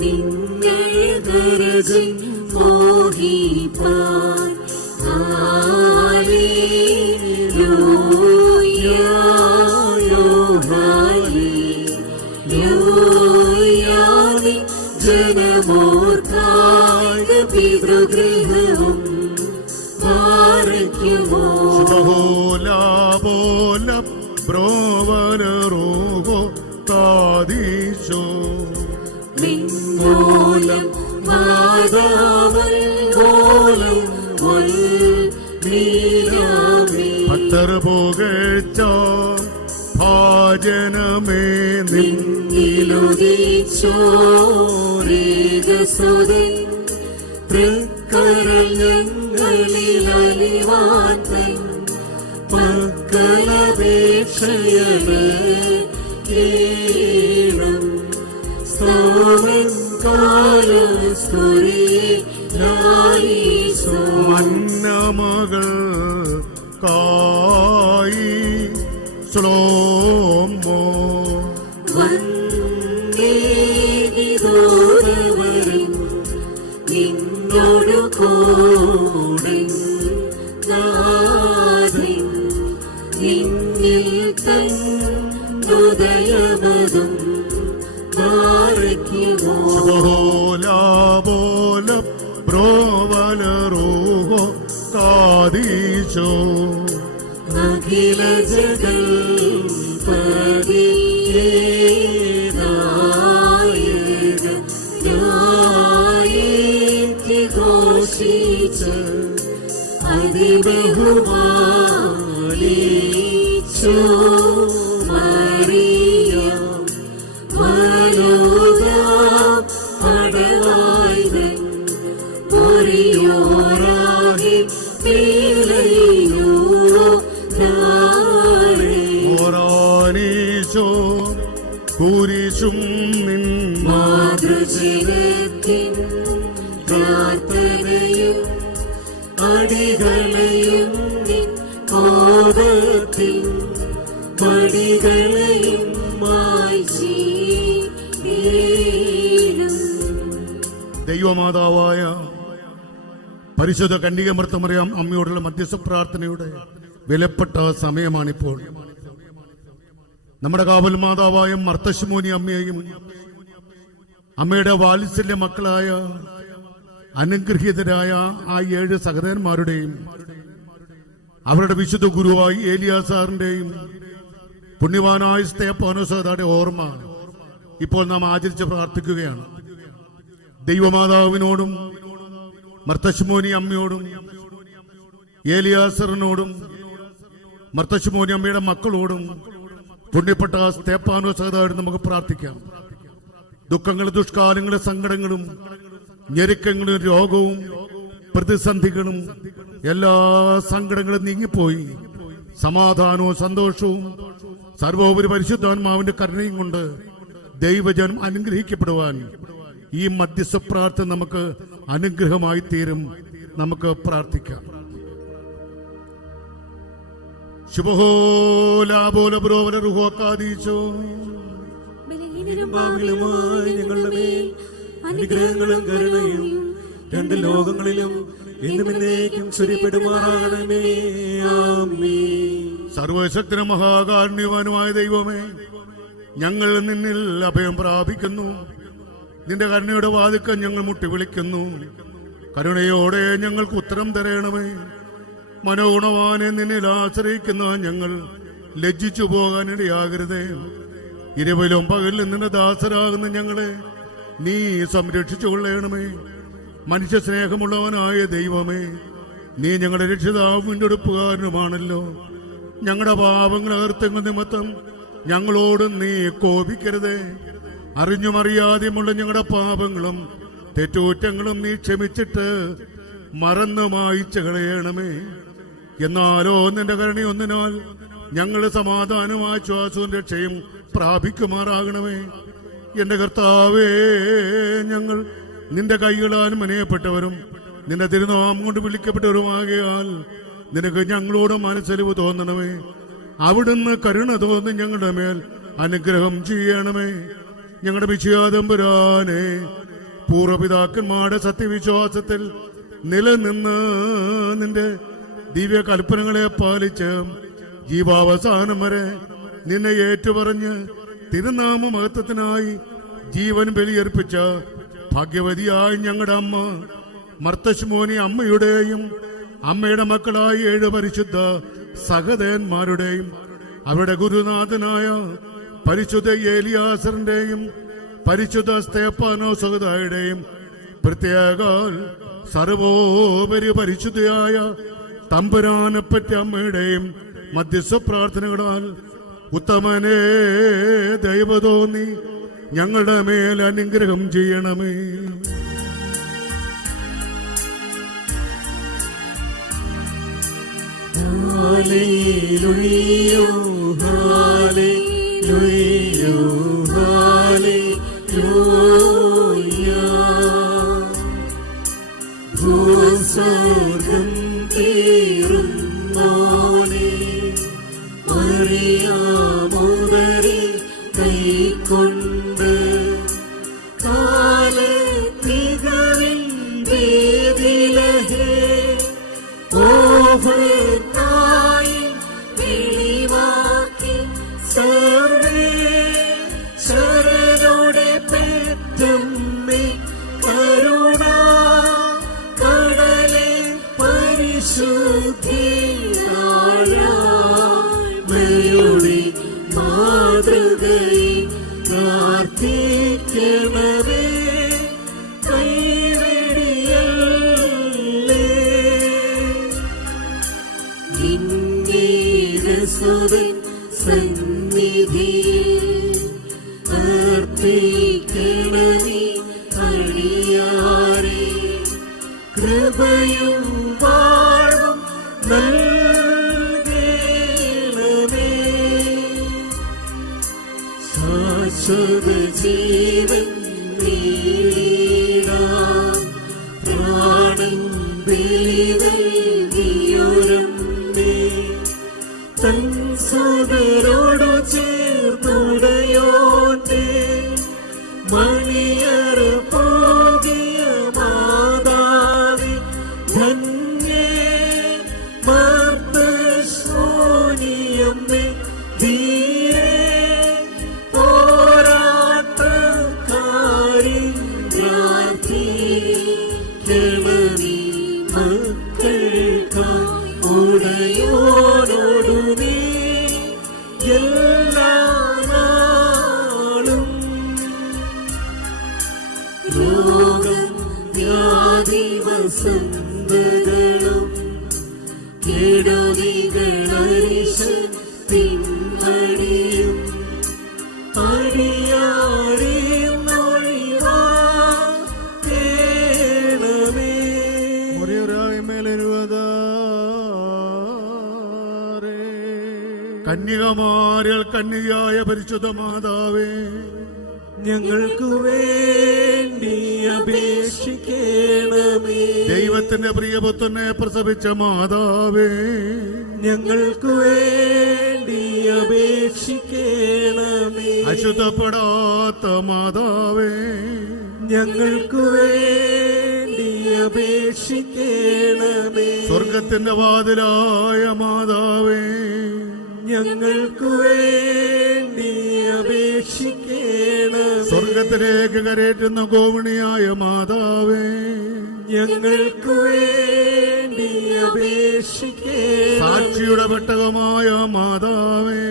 നിങ്ങൾ ദർജൻ മോഹിപ്പാൻ ഹല്ലേലൂയ ഹല്ലേലൂയ ജനമോർക്കായ പിതൃഗൃഹവും പാരയ്ക്കുമോ ബോല ബ്രോവരോ താദീശോ നിങ്ങോലം മാതാവൽ ഓലം വൽ നീരാമേ. ഭക്തർ പുകഴ്ച ഭാജനമേ നിന്നുദിച്ചോരേകസുതൻ തൃക്കരൾ ഞങ്ങളിൽ അലിവാൻ തൻ മക്കളപേക്ഷയത് കേണം. സ്തോമൻ കാലസ്തുരീശോ മന്നമകൾ കായി ശ്ലോമോ വന്നേകിതോരവരും നിന്നോടു കൂടെ നാഥൻ നിന്നിൽ തൻ ഹൃദയമതും പാരയ്ക്കുമോ ബോല പ്രോവലറോഹോ കാദീശോ അഖില ജഗൽ ഘോഷിച്ച അതിബഹുമാനിച്ചോ മറിയ മനോദാം പടവായ്വൻ ഒരിയോറാകെ തീരയിലൂറോ ഓരാനീശോ കുരിശും നിൻ മാതൃജീവത്തിൻ പ്രാർത്ഥനയും അടികളെയും നിൻ കോപത്തിൽ പടികളെയും മായ്ച്ചീടും. ദൈവമാതാവായ പരിശുദ്ധ കന്യകമർത്തമറിയാം അമ്മയോടുള്ള മധ്യസ്ഥ പ്രാർത്ഥനയുടെ വിലപ്പെട്ട സമയമാണിപ്പോൾ. നമ്മുടെ കാവൽ മാതാവായ മർത്തശ്ശിമോനി അമ്മയെയും അമ്മയുടെ വാത്സല്യ മക്കളായ അനുഗ്രഹീതരായ ആ 7 സഹോദരന്മാരുടെയും അവരുടെ വിശുദ്ധ ഗുരുവായ ഏലിയാസാറിന്റെയും പുണ്യവാനായ സ്തേഫാനോസയുടെ ഓർമ്മ ഇപ്പോൾ നാം ആചരിച്ച് പ്രാർത്ഥിക്കുകയാണ്. ദൈവമാതാവിനോടും മർത്തശ്ശിമോനി അമ്മയോടും ഏലിയാസറിനോടും മർത്തശ്ശിമോനി അമ്മയുടെ മക്കളോടും പുണ്യപ്പെട്ട സ്തേഫാനോസയോടും നമുക്ക് പ്രാർത്ഥിക്കാം. ദുഃഖങ്ങളും ദുഷ്കാലങ്ങളും സങ്കടങ്ങളും ഞെരുക്കങ്ങളും രോഗവും പ്രതിസന്ധികളും എല്ലാ സങ്കടങ്ങളും നീങ്ങിപ്പോയി സമാധാനവും സന്തോഷവും സർവോപരി പരിശുദ്ധാത്മാവിന്റെ കരുണയും കൊണ്ട് ദൈവജനം അനുഗ്രഹിക്കപ്പെടുവാൻ ഈ മധ്യസ്ഥ പ്രാർത്ഥന നമുക്ക് അനുഗ്രഹമായി തീരും. നമുക്ക് പ്രാർത്ഥിക്കാം. ബലഹീനരുമായ ഞങ്ങളുടെ മേൽ അനുഗ്രഹങ്ങളും കരുണയും 2 ലോകങ്ങളിലും എന്നും എന്നേക്കും ചൊരിയപ്പെടുമാറാകണമേ. ആമേൻ. സർവശക്തനും മഹാകാരുണ്യവാനുമായ ദൈവമേ, ഞങ്ങൾ നിന്നിൽ അഭയം പ്രാപിക്കുന്നു. നിന്റെ കരുണയുടെ വാതിൽക്കൽ ഞങ്ങൾ മുട്ടി വിളിക്കുന്നു. കരുണയോടെ ഞങ്ങൾക്ക് ഉത്തരം തരണമേ. മനോഗുണവാനെ നിന്നിൽ ആശ്രയിക്കുന്ന ഞങ്ങൾ ലജ്ജിച്ചു പോകാനിടയാകരുതേ. ഇരുവിലും പകലിലും നിന്റെ ദാസരാകുന്ന ഞങ്ങളെ നീ സംരക്ഷിച്ചു കൊള്ളണമേ. മനുഷ്യ സ്നേഹമുള്ളവനായ ദൈവമേ, നീ ഞങ്ങളുടെ രക്ഷിതാവും വീണ്ടെടുപ്പുകാരനുമാണല്ലോ. ഞങ്ങളുടെ പാപങ്ങൾ അകർത്തങ്ങൾ നിമിത്തം ഞങ്ങളോട് നീ കോപിക്കരുതേ. അറിഞ്ഞും അറിയാതെയുമുള്ള ഞങ്ങളുടെ പാപങ്ങളും തെറ്റുകുറ്റങ്ങളും നീ ക്ഷമിച്ചിട്ട് മറന്നു മായിച്ചു കളയണമേ. എന്നാലോ നിന്റെ കരുണയൊന്നിനാൽ ഞങ്ങൾ സമാധാനവും ആശ്വാസവും രക്ഷയും പ്രാപിക്കുമാറാകണമേ. എന്റെ കർത്താവേ, ഞങ്ങൾ നിന്റെ കൈകളാൽ മനയപ്പെട്ടവരും നിന്റെ തിരുനാമം കൊണ്ട് വിളിക്കപ്പെട്ടവരുമാകയാൽ നിനക്ക് ഞങ്ങളോട് മനസ്സലിവ് തോന്നണമേ. അവിടുന്ന് കരുണ തോന്നി ഞങ്ങളുടെ മേൽ അനുഗ്രഹം ചെയ്യണമേ. ഞങ്ങളുടെ വിശ്വാതമ്പുരാനെ, പൂർവപിതാക്കന്മാരുടെ സത്യവിശ്വാസത്തിൽ നിലനിന്ന് നിന്റെ ദിവ്യ കൽപ്പനകളെ പാലിച്ച് ജീവാവസാനം വരെ നിന്നെ ഏറ്റുപറഞ്ഞ് തിരുനാമ മഹത്വത്തിനായി ജീവൻ ബലിയർപ്പിച്ച ഭാഗ്യവതിയായ ഞങ്ങളുടെ അമ്മ മർത്തശ്ശിമോനി അമ്മയുടെയും അമ്മയുടെ മക്കളായ 7 പരിശുദ്ധ സഹോദരന്മാരുടെയും അവരുടെ ഗുരുനാഥനായ പരിശുദ്ധ ഏലിയാസറിന്റെയും പരിശുദ്ധ സ്തേഫാനോസയുടെയും പ്രത്യേക സർവോപരി പരിശുദ്ധയായ തമ്പുരാനെപ്പറ്റി അമ്മയുടെയും മധ്യസ്ഥ പ്രാർത്ഥനകളാൽ ഉത്തമനെ ദൈവ തോന്നി ഞങ്ങളുടെ മേൽ അനുഗ്രഹം ചെയ്യണമേ. ഹല്ലേലൂയ, ഹല്ലേലൂയ, ഹല്ലേലൂയ. ഭൂസ്വർഗ്ഗം തീരുന്നോനേ, അറിയാമുദരെ കൈക്കൊണ്ട് കാലത്തികവിൻ വേദിലഹേ ഓഫത്തായി വെളിവാക്കി സർവേ ശരണോടെ പെറ്റമ്മേ കരുണ അനുഗ്രഹിക്കണമേ അടിയാരേ. കൃപയും വാഴ്വും നൽകണമേ. ശാശ്വത ജീവൻ നേടാൻ പ്രാണൻ ബലി നൽകിയൊരമ്മേ. തൻ സോദരോടു ചേർന്നുടയോന്റെ മണിയറ പോകിയ മാതാവേ ധന്യേ. മർത്തശോനിയമ്മേ ധീരേ. പോരാട്ടക്കാരി പ്രാർത്ഥിക്കണമേ മക്കൾക്കായി. ഉടയോനോടു നീ എല്ലാ നാളും. രോഗം വ്യാധി വസന്തകളും കെടുതികളരിശത്തിന്മടിയും അടിയാറിയൊഴിവാക്കേണമേ. ഒരേയൊരായി മേലെരുവതാ കന്യകമാരിൽ കന്യകയായ പരിശുദ്ധ മാതാവേ, ഞങ്ങൾക്ക് വേണ്ടി അപേക്ഷിക്കണമേ. ദൈവത്തിന്റെ പ്രിയപുത്രനെ പ്രസവിച്ച മാതാവേ, ഞങ്ങൾക്ക് വേണ്ടി അപേക്ഷിക്കണമേ. അശുദ്ധപ്പെടാത്ത മാതാവേ, ഞങ്ങൾക്ക് വേണ്ടി അപേക്ഷിക്കണമേ. സ്വർഗത്തിന്റെ വാതിലായ മാതാവേ, ഞങ്ങൾക്ക് വേണ്ടി അപേക്ഷിക്കണമേ. സ്വർഗത്തിലേക്ക് കരേറ്റുന്ന ഗോവണിയായ മാതാവേ, ഞങ്ങൾക്ക് വേണ്ടി അപേക്ഷിക്കണമേ. സാക്ഷിയുടെ പെട്ടകമായ മാതാവേ,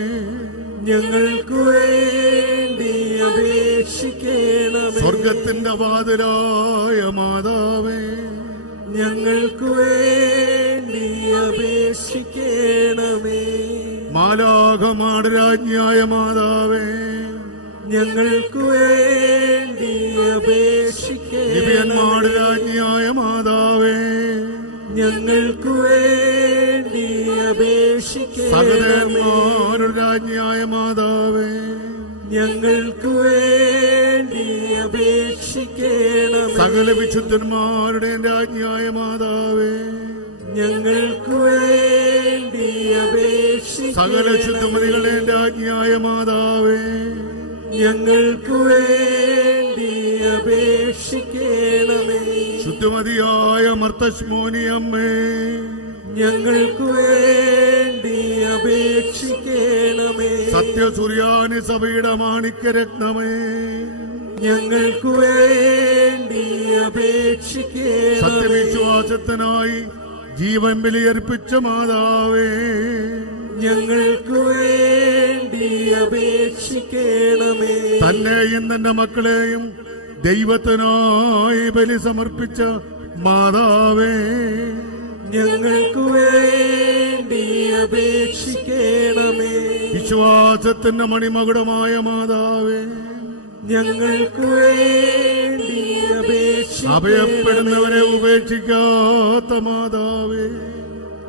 ഞങ്ങൾക്ക് വേണ്ടി അപേക്ഷിക്കണമേ. സ്വർഗത്തിന്റെ വാതിലായ മാതാവേ, ഞങ്ങൾക്ക് വേണ്ടി അപേക്ഷിക്കണമേ. മാലാഖമാരുടെ രാജ്ഞിയായ മാതാവേ, ഞങ്ങൾക്ക് വേണ്ടി അപേക്ഷിക്കണമേ. ദിവ്യന്മാരുടെ രാജ്ഞിയായ മാതാവേ, ഞങ്ങൾക്ക് വേണ്ടി അപേക്ഷിക്കണമേ. സകലന്മാരുടെ രാജ്ഞിയായ മാതാവേ, ഞങ്ങൾക്ക് വേണ്ടി അപേക്ഷിക്കണമേ. സകല വിശുദ്ധന്മാരുടെ രാജ്ഞിയായ മാതാവേ, ഞങ്ങൾക്ക് വേണ്ടി അപേക്ഷിക്കണമേ. സകല ശുദ്ധമതികളുടെ രാജ്ഞിയായ മാതാവേ, ഞങ്ങൾക്ക് വേണ്ടി അപേക്ഷിക്കണമേ. ശുദ്ധമതിയായ മർത്തശ്മോനിയമ്മേ, ഞങ്ങൾക്ക് വേണ്ടി അപേക്ഷിക്കണമേ. സത്യസൂര്യാനി സഭയുടെ മാണിക്യരത്നമേ, ഞങ്ങൾക്ക് വേണ്ടി അപേക്ഷിക്കണമേ. സത്യവിശ്വാസത്തിനായി ജീവൻ ബലിയർപ്പിച്ച മാതാവേ, ഞങ്ങൾക്ക് വേണ്ടി അപേക്ഷിക്കണമേ. തന്നെയും തന്റെ മക്കളെയും ദൈവത്തിനായി ബലി സമർപ്പിച്ച മാതാവേ, ഞങ്ങൾക്ക് വേണ്ടി അപേക്ഷിക്കണമേ. വിശ്വാസത്തിന്റെ മണിമകുടമായ മാതാവേ, ഞങ്ങൾക്ക് വേണ്ടി അപേക്ഷിക്കണമേ. അഭയപ്പെടുന്നവരെ ഉപേക്ഷിക്കാത്ത മാതാവേ,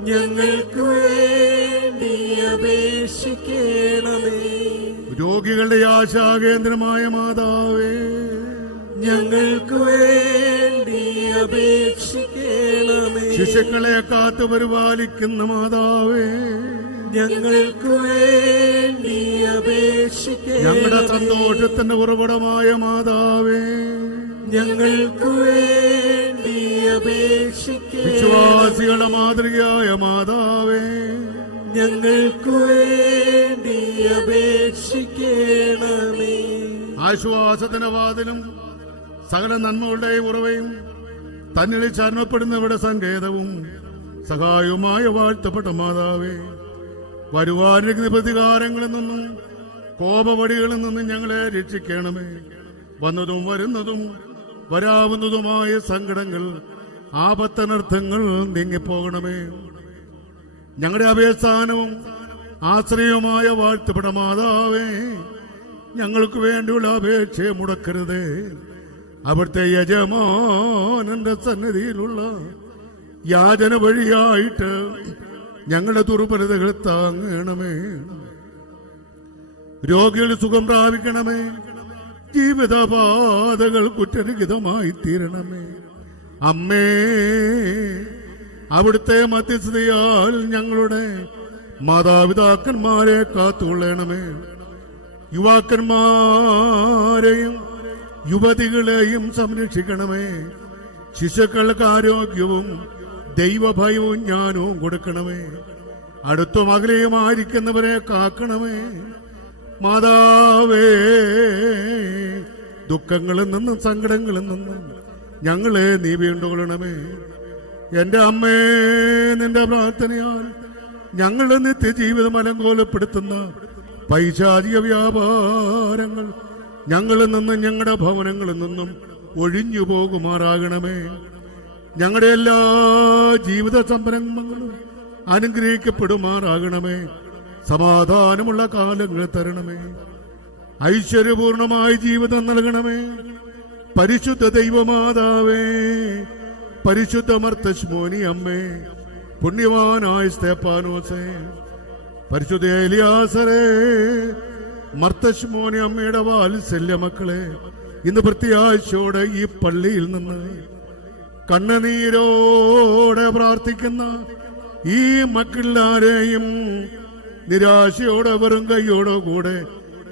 ഞങ്ങൾക്ക് വേണ്ടി അപേക്ഷിക്കണമേ. രോഗികളുടെ ആശാകേന്ദ്രമായ മാതാവേ, ഞങ്ങൾക്ക് വേണ്ടി അപേക്ഷിക്കണമേ. ശിശുക്കളെ കാത്തു പരിപാലിക്കുന്ന മാതാവേ, ഞങ്ങൾക്ക് വേണ്ടി അപേക്ഷിക്കണമേ. ഞങ്ങളുടെ സന്തോഷത്തിന്റെ ഉറവിടമായ മാതാവേ, ഞങ്ങൾക്ക് വേണ്ടി അപേക്ഷിക്കണമേ. വിശ്വാസികളുടെ മാതൃകയായ മാതാവേ, ഞങ്ങൾക്ക് വേണ്ടി അപേക്ഷിക്കണമേ. ആശ്വാസത്തിന്റെ വാതിലും സകല നന്മകളുടെയും ഉറവയും തന്നിൽ ചരണപ്പെടുന്നവരുടെ സങ്കേതവും സഹായവുമായ വാഴ്ത്തപ്പെട്ട മാതാവേ, വരുവാനിരിക്കുന്ന പ്രതികാരങ്ങളിൽ നിന്നും കോപവടികളിൽ നിന്നും ഞങ്ങളെ രക്ഷിക്കണമേ. വന്നതും വരുന്നതും വരാവുന്നതുമായ സങ്കടങ്ങൾ ആപത്തനർത്ഥങ്ങൾ നീങ്ങിപ്പോകണമേ. ഞങ്ങളുടെ അഭയസ്ഥാനവും ആശ്രയവുമായ വാഴ്ത്തപ്പെട്ട മാതാവേ, ഞങ്ങൾക്ക് വേണ്ടിയുള്ള അപേക്ഷയെ മുടക്കരുതേ. അവിടുത്തെ യജമാനന്റെ സന്നിധിയിലുള്ള യാചന വഴിയായിട്ട് ഞങ്ങളുടെ ദുർബലതകൾ താങ്ങണമേ. രോഗികൾ സുഖം പ്രാപിക്കണമേ. ജീവിതപാതകൾ കുറ്റരഹിതമായി തീരണമേ. അമ്മേ, അവിടുത്തെ മധ്യസ്ഥതയാൽ ഞങ്ങളുടെ മാതാപിതാക്കന്മാരെ കാത്തുകൊള്ളണമേ. യുവാക്കന്മാരെയും യുവതികളെയും സംരക്ഷിക്കണമേ. ശിശുക്കൾക്ക് ആരോഗ്യവും ദൈവഭയവും ജ്ഞാനവും കൊടുക്കണമേ. അടുത്തും അകലെയുമായിരിക്കുന്നവരെ കാക്കണമേ. മാതാവേ, ദുഃഖങ്ങളിൽ നിന്നും സങ്കടങ്ങളിൽ നിന്നും ഞങ്ങളെ നീ വീണ്ടുകൊള്ളണമേ. എന്റെ അമ്മേ, നിന്റെ പ്രാർത്ഥനയാൽ ഞങ്ങളുടെ നിത്യജീവിതം അലങ്കോലപ്പെടുത്തുന്ന പൈശാചിക വ്യാപാരങ്ങൾ ഞങ്ങളിൽ നിന്നും ഞങ്ങളുടെ ഭവനങ്ങളിൽ നിന്നും ഒഴിഞ്ഞു പോകുമാറാകണമേ. ഞങ്ങളുടെ എല്ലാ ജീവിത സംരംഭങ്ങളും അനുഗ്രഹിക്കപ്പെടുമാറാകണമേ. സമാധാനമുള്ള കാലങ്ങൾ തരണമേ. ഐശ്വര്യപൂർണമായ ജീവിതം നൽകണമേ. പരിശുദ്ധ ദൈവമാതാവേ, പരിശുദ്ധ മർത്തശ്മോനി അമ്മേ, പുണ്യവാനായ സ്തേപ്പാനോസേ, പരിശുദ്ധ എലിയാസരേ, മർത്തശ്മോനി അമ്മയുടെ വാത്സല്യ മക്കളെ, ഇന്ന് പ്രത്യാശയോടെ ഈ പള്ളിയിൽ നിന്ന് കണ്ണുനീരോടെ പ്രാർത്ഥിക്കുന്ന ഈ മക്കളാരെയും നിരാശയോടെ വെറും കൈയോടെ കൂടെ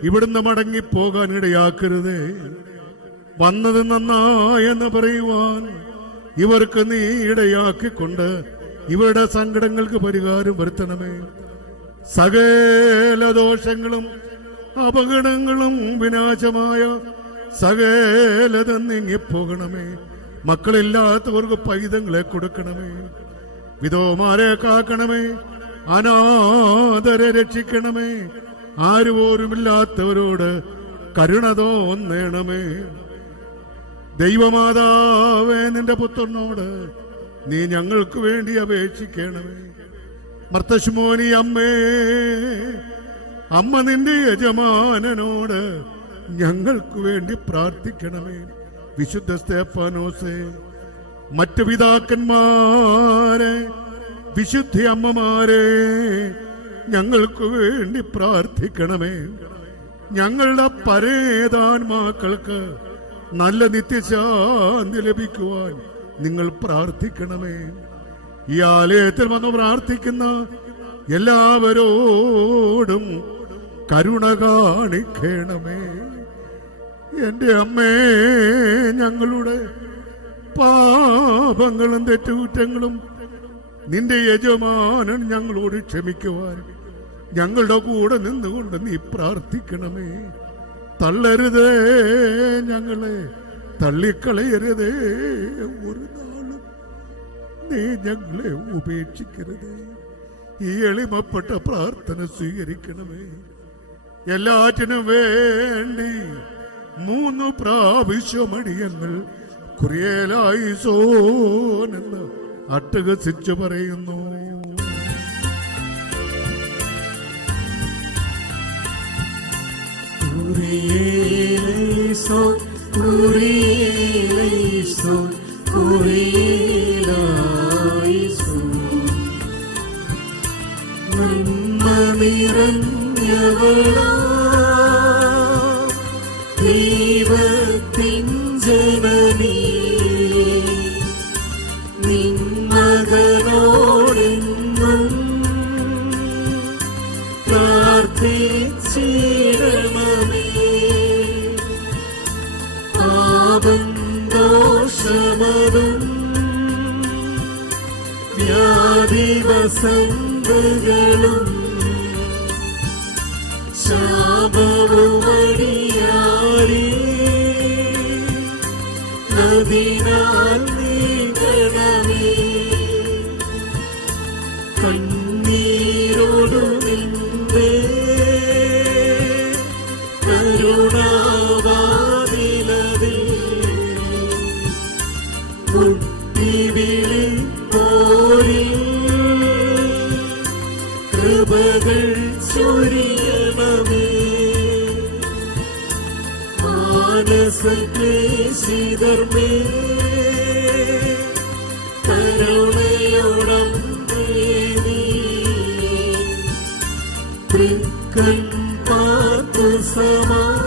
ഇവിടുന്ന് മടങ്ങിപ്പോകാൻ ഇടയാക്കരുതേ. വന്നത് നന്നായെന്ന് പറയുവാൻ ഇവർക്ക് നീ ഇടയാക്കിക്കൊണ്ട് ഇവരുടെ സങ്കടങ്ങൾക്ക് പരിഹാരം വരുത്തണമേ. സകല ദോഷങ്ങളും അപകടങ്ങളും വിനാശമായ സകലത നീങ്ങിപ്പോകണമേ. മക്കളില്ലാത്തവർക്ക് പൈതങ്ങളെ കൊടുക്കണമേ. വിധവമാരെ കാക്കണമേ. അനാഥരെ രക്ഷിക്കണമേ. ആരുപോലുമില്ലാത്തവരോട് കരുണ തോന്നണമേ. ദൈവമാതാവേ, നിന്റെ പുത്രനോട് നീ ഞങ്ങൾക്ക് വേണ്ടി അപേക്ഷിക്കണമേ. മർത്തശ്മോനി അമ്മേ, അമ്മ നിന്റെ യജമാനനോട് ഞങ്ങൾക്ക് വേണ്ടി പ്രാർത്ഥിക്കണമേ. വിശുദ്ധ സ്തേഫാനോസേ, മറ്റു പിതാക്കന്മാരെ, വിശുദ്ധ അമ്മമാരെ ഞങ്ങൾക്ക് വേണ്ടി പ്രാർത്ഥിക്കണമേ. ഞങ്ങളുടെ പരേതാന്മാക്കൾക്ക് നല്ല നിത്യശാന്തി ലഭിക്കുവാൻ നിങ്ങൾ പ്രാർത്ഥിക്കണമേ. ഈ ആലയത്തിൽ വന്ന് പ്രാർത്ഥിക്കുന്ന എല്ലാവരോടും കരുണ കാണിക്കണമേ. എന്റെ അമ്മേ, ഞങ്ങളുടെ പാപങ്ങളും തെറ്റുകുറ്റങ്ങളും നിന്റെ യജമാനൻ ഞങ്ങളോട് ക്ഷമിക്കുവാൻ ഞങ്ങളുടെ കൂടെ നിന്നുകൊണ്ട് നീ പ്രാർത്ഥിക്കണമേ. തള്ളരുതേ, ഞങ്ങളെ തള്ളിക്കളയരുതേ. ഒരു നാളും നീ ഞങ്ങളെ ഉപേക്ഷിക്കരുതേ. ഈ എളിമപ്പെട്ട പ്രാർത്ഥന സ്വീകരിക്കണമേ. എല്ലാറ്റിനും വേണ്ടി 3 പ്രാവശ്യം അടിയങ്ങൾ കുറിയേലായിസോനെന്ന് അട്ടഹസിച്ചു പറയുന്നു. കുറിയേലൈസോൻ, കുറിയേലൈസോൻ, കുറിയേലൈസോൻ. നന്മ നിറഞ്ഞവളാ ദൈവത്തിൻ ജനനീ, നിൻ മകനോടെന്നും പ്രാർത്ഥിച്ചിടണമേ. പാപം ദോഷമതും വ്യാധിവസന്തകളും ശാപവുമടിയാരി നദിനാൽ നീങ്ങണമേ. കണ്ണീരോടു നിന്റെ കരുണാവാതിലതിൽ മുട്ടിവിളിപ്പോരിൽ കൃപകൾ ചൊരിയണമേ. ക്ലേശിതർമേ കരുണയോടം തൃക്കൺ പാർത്തു സമാധാനം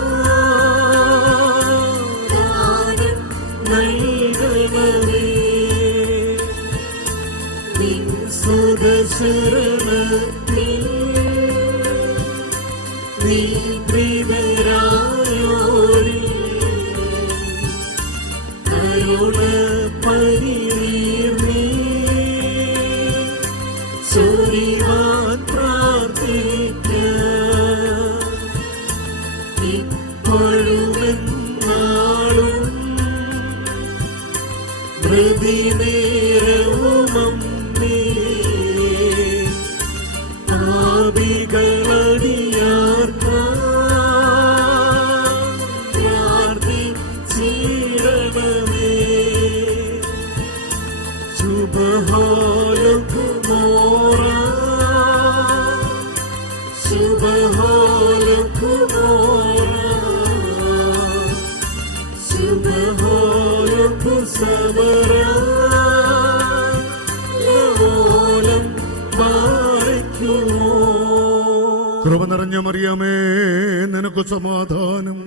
നൽകണമേ നിൻ സുതശരണത്തിൽ നിദ്രിതരായോരിൽ കരുണ പരിനീർന്നീ ചൊരിവാൻ പ്രാർത്ഥിക്കാം ഇപ്പോഴുമെന്നാളും പ്രതിനേരവുമമ്മേ പ്രാർത്ഥിച്ചിടണമേ ശുഭഹോലക്കു സമരം മാറിക്കുമോ. കൃപ നിറഞ്ഞ മറിയമേ നിനക്ക് സമാധാനം.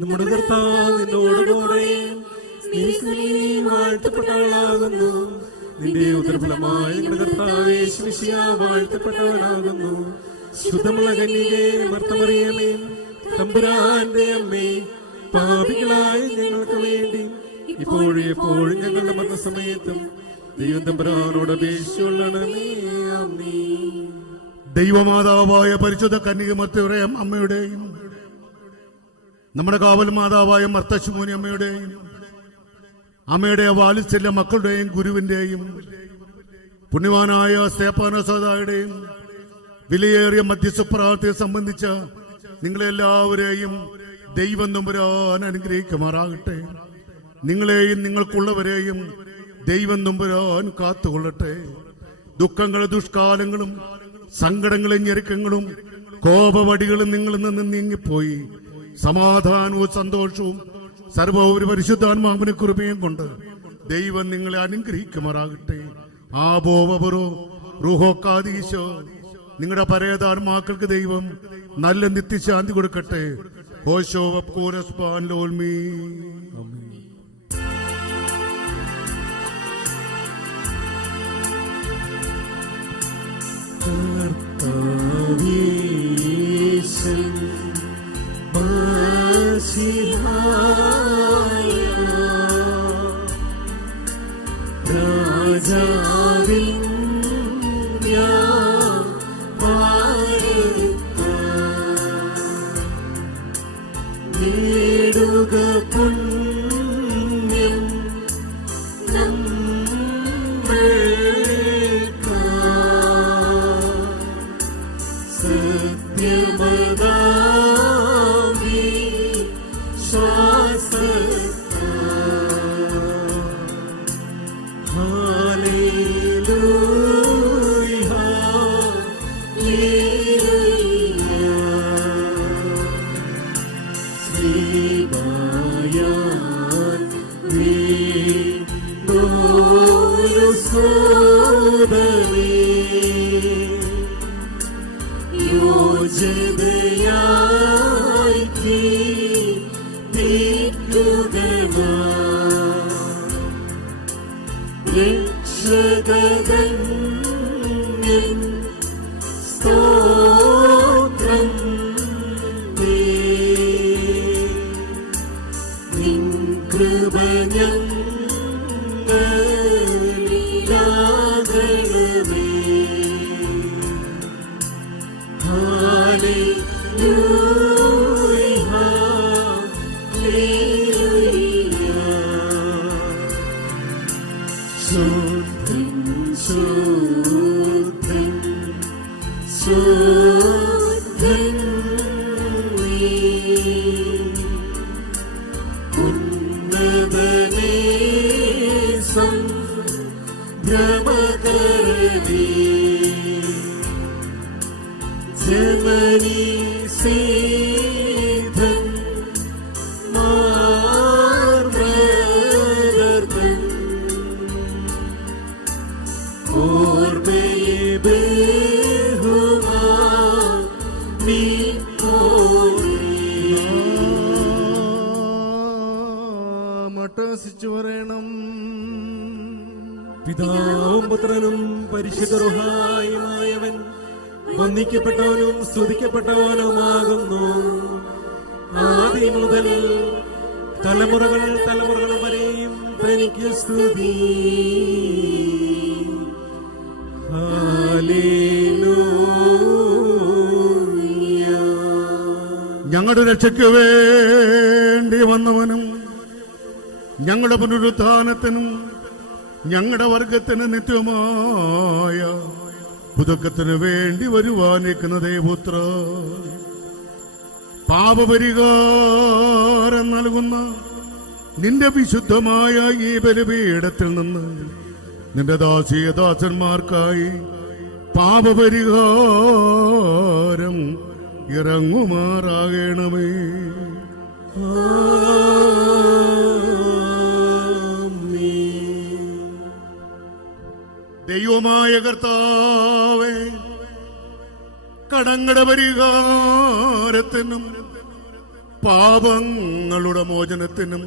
നമ്മുടെ കർത്താവ് നിന്നോടുകൂടെ സ്നേഹത്തിൽ വാഴ്ത്തപ്പെട്ടവളാകുന്നു. നിന്റെ ഉദരഫലമായി നമ്മുടെ കർത്താവ് യേശുമിശിഹ വാഴ്ത്തപ്പെട്ടവനാകുന്നു. ശുദ്ധമുള്ള കന്യകേ മർത്തമറിയമേ തമ്പുരാന്റെ അമ്മേ പാപികളായ ഞങ്ങൾക്ക് വേണ്ടി ഇപ്പോഴും എപ്പോഴും ഞങ്ങളുടെ മരണസമയത്തും ദൈവം തമ്പുരാനോട് അപേക്ഷിച്ചുകൊള്ളണമേ. ആമേൻ. ദൈവമാതാവായ പരിശുദ്ധ കന്യകമർത്തവരെയും അമ്മയുടെയും നമ്മുടെ കാവൽ മാതാവായ മർത്തശുമോനി അമ്മയുടെയും അമ്മയുടെ വാത്സല്യ മക്കളുടെയും ഗുരുവിന്റെയും പുണ്യവാനായ സ്തേഫാനോസാദായുടെയും വിലയേറിയ മധ്യസ്ഥ പ്രാർത്ഥനയെ സംബന്ധിച്ച നിങ്ങളെല്ലാവരെയും ദൈവം തമ്പുരാൻ അനുഗ്രഹിക്കുമാറാകട്ടെ. നിങ്ങളെയും നിങ്ങൾക്കുള്ളവരെയും ദൈവം തമ്പുരാൻ കാത്തുകൊള്ളട്ടെ. ദുഃഖങ്ങളും ദുഷ്കാലങ്ങളും സങ്കടങ്ങളും ഞെരുക്കങ്ങളും കോപവടികളും നിങ്ങളിൽ നിന്ന് നീങ്ങിപ്പോയി സമാധാനവും സന്തോഷവും സർവ്വ പരിശുദ്ധാത്മാവിനെ കൃപയും കൊണ്ട് ദൈവം നിങ്ങളെ അനുഗ്രഹിക്കുമാറാകട്ടെ. ആബോവറോ റുഹോക്കാദീശോ നിങ്ങളുടെ പരേതാത്മാക്കൾക്ക് ദൈവം നല്ല നിത്യശാന്തി കൊടുക്കട്ടെ. ഹോശോ വപ്കോരസ്പാൻ ലോൽമീ. കർത്താവേശൻ മശിഹായ രാജാവിൻ നേടുക പുണ്യം സത്യമദാമി ഹല്ലേലൂയ ശ്രീമായാൻ വീണ്ടോരു സോദരേ യോജനയായി തീർക്കുകയാ രക്ഷകൻ സ്തോത്രം നിൻ കൃപ ഞങ്ങളിലാകണമേ. Hallelujah hallelujah. ശുദ്ധൻ ശുദ്ധൻ ശുദ്ധൻ നീ ഉന്നതനേ സംഭ്രമകരനേ ജനനീ സീതൻ മാ മട്ടഹസിച്ചു പറയണം. പിതാവും പുത്രനും പരിശുദ്ധ റൂഹായുമായവൻ വന്ദിക്കപ്പെട്ടവനും സ്തുതിക്കപ്പെട്ടവനുമാകുന്നു. ആദ്യം മുതൽ തലമുറകൾ തലമുറകൾ വരെയും തനിക്ക് സ്തുതി. ഹല്ലേലൂയ. ഞങ്ങളുടെ രക്ഷയ്ക്ക് വേണ്ടി വന്നവനും ഞങ്ങളുടെ പുനരുത്ഥാനത്തിനും ഞങ്ങളുടെ വർഗത്തിന് നിത്യമായ പുതുക്കത്തിന് വേണ്ടി വരുവാനിരിക്കുന്ന ദേവപുത്ര, പാപപരിഹാരം നൽകുന്ന നിന്റെ വിശുദ്ധമായ ഈ ബലിപീഠത്തിൽ നിന്ന് നിന്റെ ദാസീയദാസന്മാർക്കായി പാപപരിഹാരം ഇറങ്ങുമാറാകണമേ. ദൈവമായ കർത്താവേ, കടങ്ങളുടെ പരിഹാരത്തിനും പാപങ്ങളുടെ മോചനത്തിനും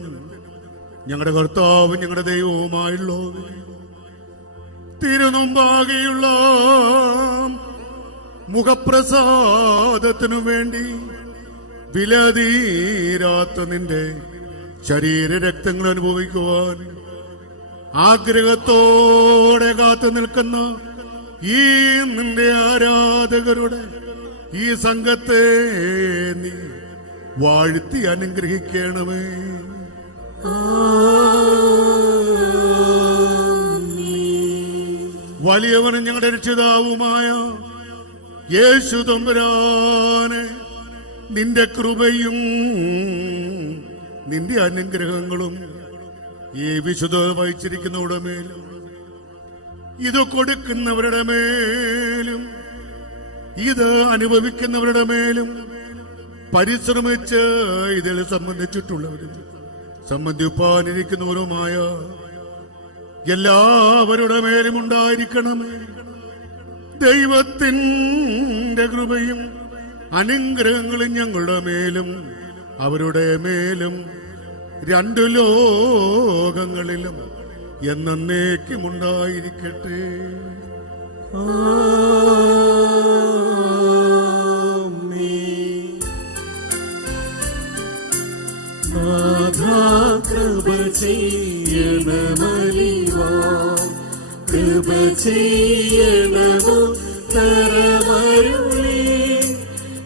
ഞങ്ങളുടെ കർത്താവും ഞങ്ങളുടെ ദൈവവുമായുള്ളത് തിരുനുമ്പാകെയുള്ള മുഖപ്രസാദത്തിനു വേണ്ടി വിലതീരാത്ത നിന്റെ ശരീരരക്തങ്ങൾ അനുഭവിക്കുവാൻ ആഗ്രഹത്തോടെ കാത്തു നിൽക്കുന്ന ഈ നിന്റെ ആരാധകരുടെ ഈ സംഘത്തെ നീ വാഴ്ത്തി അനുഗ്രഹിക്കണമേ. വലിയവനും ഞങ്ങളുടെ രക്ഷിതാവുമായ യേശു തമ്പുരാനെ, നിന്റെ കൃപയും നിന്റെ അനുഗ്രഹങ്ങളും ഈ വിശുദ്ധ വഹിച്ചിരിക്കുന്നവരുടെ മേലും ഇത് കൊടുക്കുന്നവരുടെ മേലും ഇത് അനുഭവിക്കുന്നവരുടെ മേലും പരിശ്രമിച്ച് ഇതിൽ സംബന്ധിച്ചിട്ടുള്ളവരും സംബന്ധിപ്പാനിരിക്കുന്നവരുമായ എല്ലാവരുടെ മേലും ഉണ്ടായിരിക്കണമേ. ദൈവത്തിന്റെ കൃപയും അനുഗ്രഹങ്ങളും ഞങ്ങളുടെ മേലും അവരുടെ മേലും രണ്ടു ലോകങ്ങളിലും എന്നേക്കുമുണ്ടായിരിക്കട്ടെ. കൃപ ചെയ്യണമലിവാ, കൃപ ചെയ്യണമോ തരമരുളി,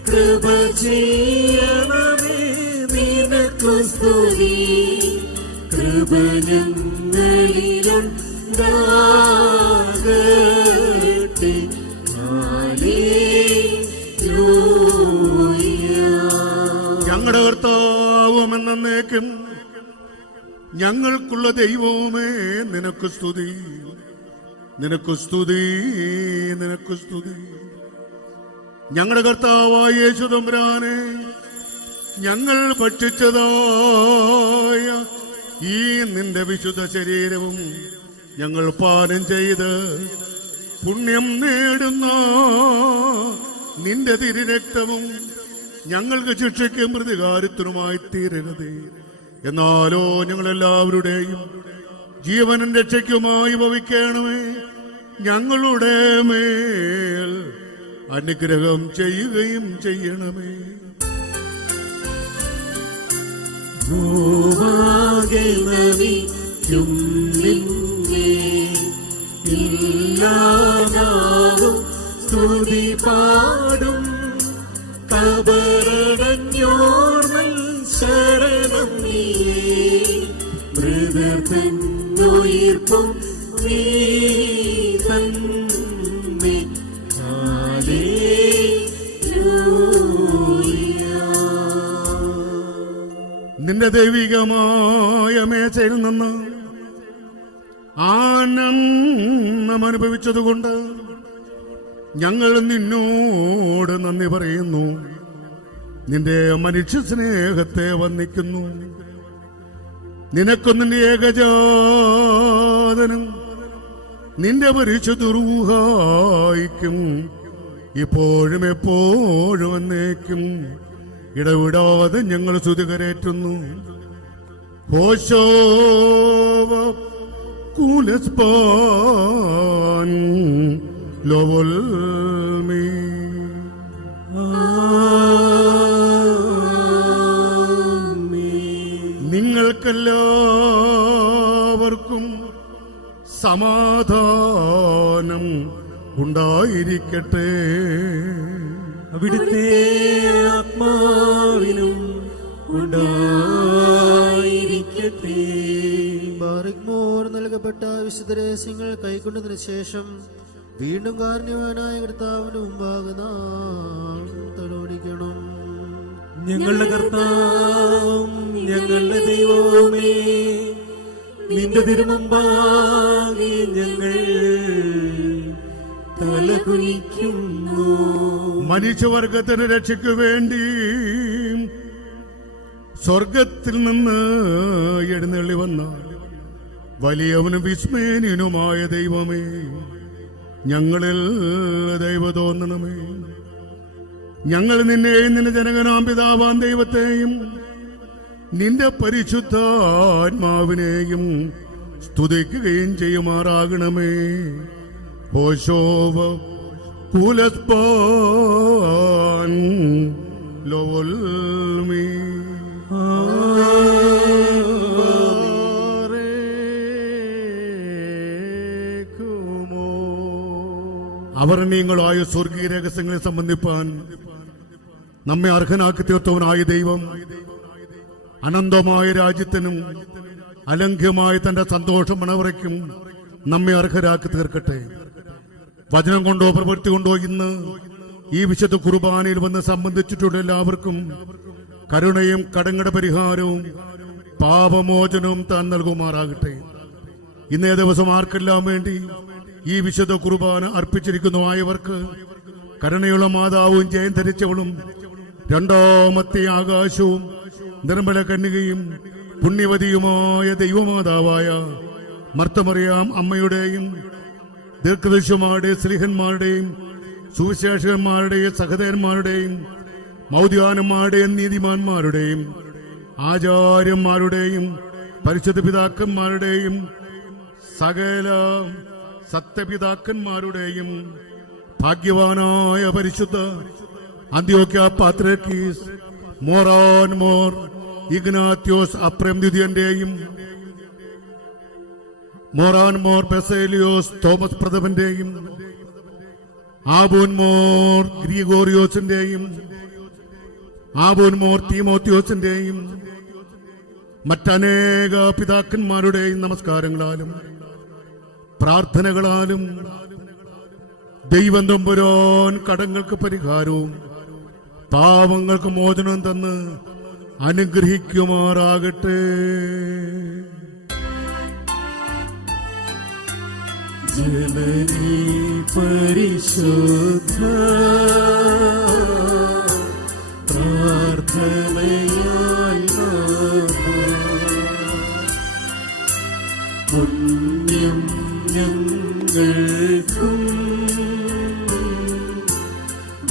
കൃപ ചെയ്യണമേ നിനക്കു സ്തുതി, കൃപ ഞങ്ങളിലുണ്ടാകട്ടെ. ഞങ്ങളുടെ കർത്താവും എന്നേക്കും ഞങ്ങൾക്കുള്ള ദൈവവുമേ നിനക്ക് സ്തുതി, നിനക്ക് സ്തുതി, നിനക്ക് സ്തുതി. ഞങ്ങളുടെ കർത്താവായ യേശു തമ്പുരാനെ, ഞങ്ങൾ ഭക്ഷിച്ചതായ ഈ നിന്റെ വിശുദ്ധ ശരീരവും ഞങ്ങൾ പാനം ചെയ്ത് പുണ്യം നേടുന്ന നിന്റെ തിരുരക്തവും ഞങ്ങൾക്ക് ശിക്ഷയ്ക്കും പ്രതികാരത്തിനുമായി തീരരുതേ. എന്നാലോ ഞങ്ങളെല്ലാവരുടെയും ജീവനും രക്ഷയ്ക്കുമായി ഭവിക്കണമേ. ഞങ്ങളുടെ മേൽ അനുഗ്രഹം ചെയ്യുകയും ചെയ്യണമേ. സ്തുതി പാടും കബറടഞ്ഞോർമൽ ശരണം നീയേ, മൃതർത്തന്നുയിർപ്പും നീ തന്നെ. നിന്റെ ദൈവികമായ മേശയിൽ നിന്ന് ആനന്ദം അനുഭവിച്ചതുകൊണ്ട് ഞങ്ങൾ നിന്നോട് നന്ദി പറയുന്നു. നിന്റെ മനുഷ്യ സ്നേഹത്തെ വന്ദിക്കുന്നു. നിനക്കും നിന്റെ ഏകജാതനും നിന്റെ പരിശുദ്ധ റൂഹായിക്കും ഇപ്പോഴും എപ്പോഴും എന്നേക്കും ഇടവിടാതെ ഞങ്ങൾ സ്തുതി കരേറ്റുന്നു. ഹോശോവ കുലസ്പാൻ ലോവൽമീ നിങ്ങൾക്കെല്ലാവർക്കും സമാധാനം ഉണ്ടായിരിക്കട്ടെ. അവിടുത്തെ ആത്മാവിനും ഉണ്ടായിരിക്കട്ടെ. ബാറിക്മോർ നൽകപ്പെട്ട വിശുദ്ധ രഹസ്യങ്ങൾ കൈക്കൊണ്ടതിനു ശേഷം വീണ്ടും കാരുണ്യവാനായ കർത്താവിന്റെ മുമ്പാകെ നാം തലോടിക്കണം. ഞങ്ങളുടെ കർത്താവും ഞങ്ങളുടെ ദൈവമേ, നിന്റെ തിരുമുമ്പാകെ ഞങ്ങൾ തലകുനിക്കുന്നു. മനുഷ്യവർഗത്തിന് രക്ഷയ്ക്കു വേണ്ടി സ്വർഗത്തിൽ നിന്ന് എഴുന്നള്ളി വന്ന വലിയവനും വിസ്മയനുമായ ദൈവമേ, ഞങ്ങളിൽ ദൈവ തോന്നണമേ. ഞങ്ങൾ നിന്നെയും നിന്റെ ജനകനാം പിതാവാൻ ദൈവത്തെയും നിന്റെ പരിശുദ്ധാത്മാവിനെയും സ്തുതിക്കുകയും ചെയ്യുമാറാകണമേ. ഹോശോവ കുലസ്പാൻ ലോവൽമീ. അവർ നിങ്ങളായ സ്വർഗീയ രഹസ്യങ്ങളെ സംബന്ധിപ്പാൻ നമ്മെ അർഹനാക്കി തീർത്തവനായ ദൈവം അനന്തമായ രാജ്യത്തിനും അലംഘ്യമായ തന്റെ സന്തോഷം മണവറയ്ക്കും നമ്മെ അർഹരാക്കി തീർക്കട്ടെ. വചനം കൊണ്ടോ പ്രവൃത്തി കൊണ്ടോ ഇന്ന് ഈ വിശുദ്ധ കുർബാനയിൽ വന്ന് സംബന്ധിച്ചിട്ടുള്ള എല്ലാവർക്കും കരുണയും കടങ്ങളുടെ പരിഹാരവും പാപമോചനവും താൻ നൽകുമാറാകട്ടെ. ഇന്നേ ദിവസം ആർക്കെല്ലാം വേണ്ടി ഈ വിശുദ്ധ കുർബാന അർപ്പിച്ചിരിക്കുന്നതായവർക്ക് കരുണയുള്ള മാതാവും ജയം ധരിച്ചവളും രണ്ടാമത്തെ ആകാശവും നിർമ്മല കന്യകയും പുണ്യവതിയുമായ ദൈവമാതാവായ മർത്തമറിയാം അമ്മയുടെയും ദീർഘദർശിമാരുടെയും സ്ത്രീഹന്മാരുടെയും സുവിശേഷകന്മാരുടെയും സഹോദരന്മാരുടെയും മൗദ്യാനന്മാരുടെയും നീതിമാന്മാരുടെയും ആചാര്യന്മാരുടെയും പരിശുദ്ധ പിതാക്കന്മാരുടെയും സകല സത്യപിതാക്കന്മാരുടെയും ഭാഗ്യവാനായ പരിശുദ്ധ അന്ത്യോക്യ പാത്രിയർക്കീസ് മോറാൻ മോർ ഇഗ്നാത്യോസ് അപ്രേം ദ്വിതീയന്റെയും മോറാൻ മോർ ബെസേലിയോസ് തോമസ് പ്രഥമന്റെയും ആബൂൻ മോർ ഗ്രിഗോറിയോസിന്റെയും ആബൂൻ മോർ തീമോത്യോസിന്റെയും മറ്റനേക പിതാക്കന്മാരുടെയും നമസ്കാരങ്ങളാലും പ്രാർത്ഥനകളാലും ദൈവം തമ്പുരാൻ കടങ്ങൾക്ക് പരിഹാരവും പാവങ്ങൾക്ക് മോചനം തന്ന് അനുഗ്രഹിക്കുമാറാകട്ടെ. ജനനീ പരിശുദ്ധ പ്രാർത്ഥനയാൽ പുണ്യം ഞങ്ങൾക്കും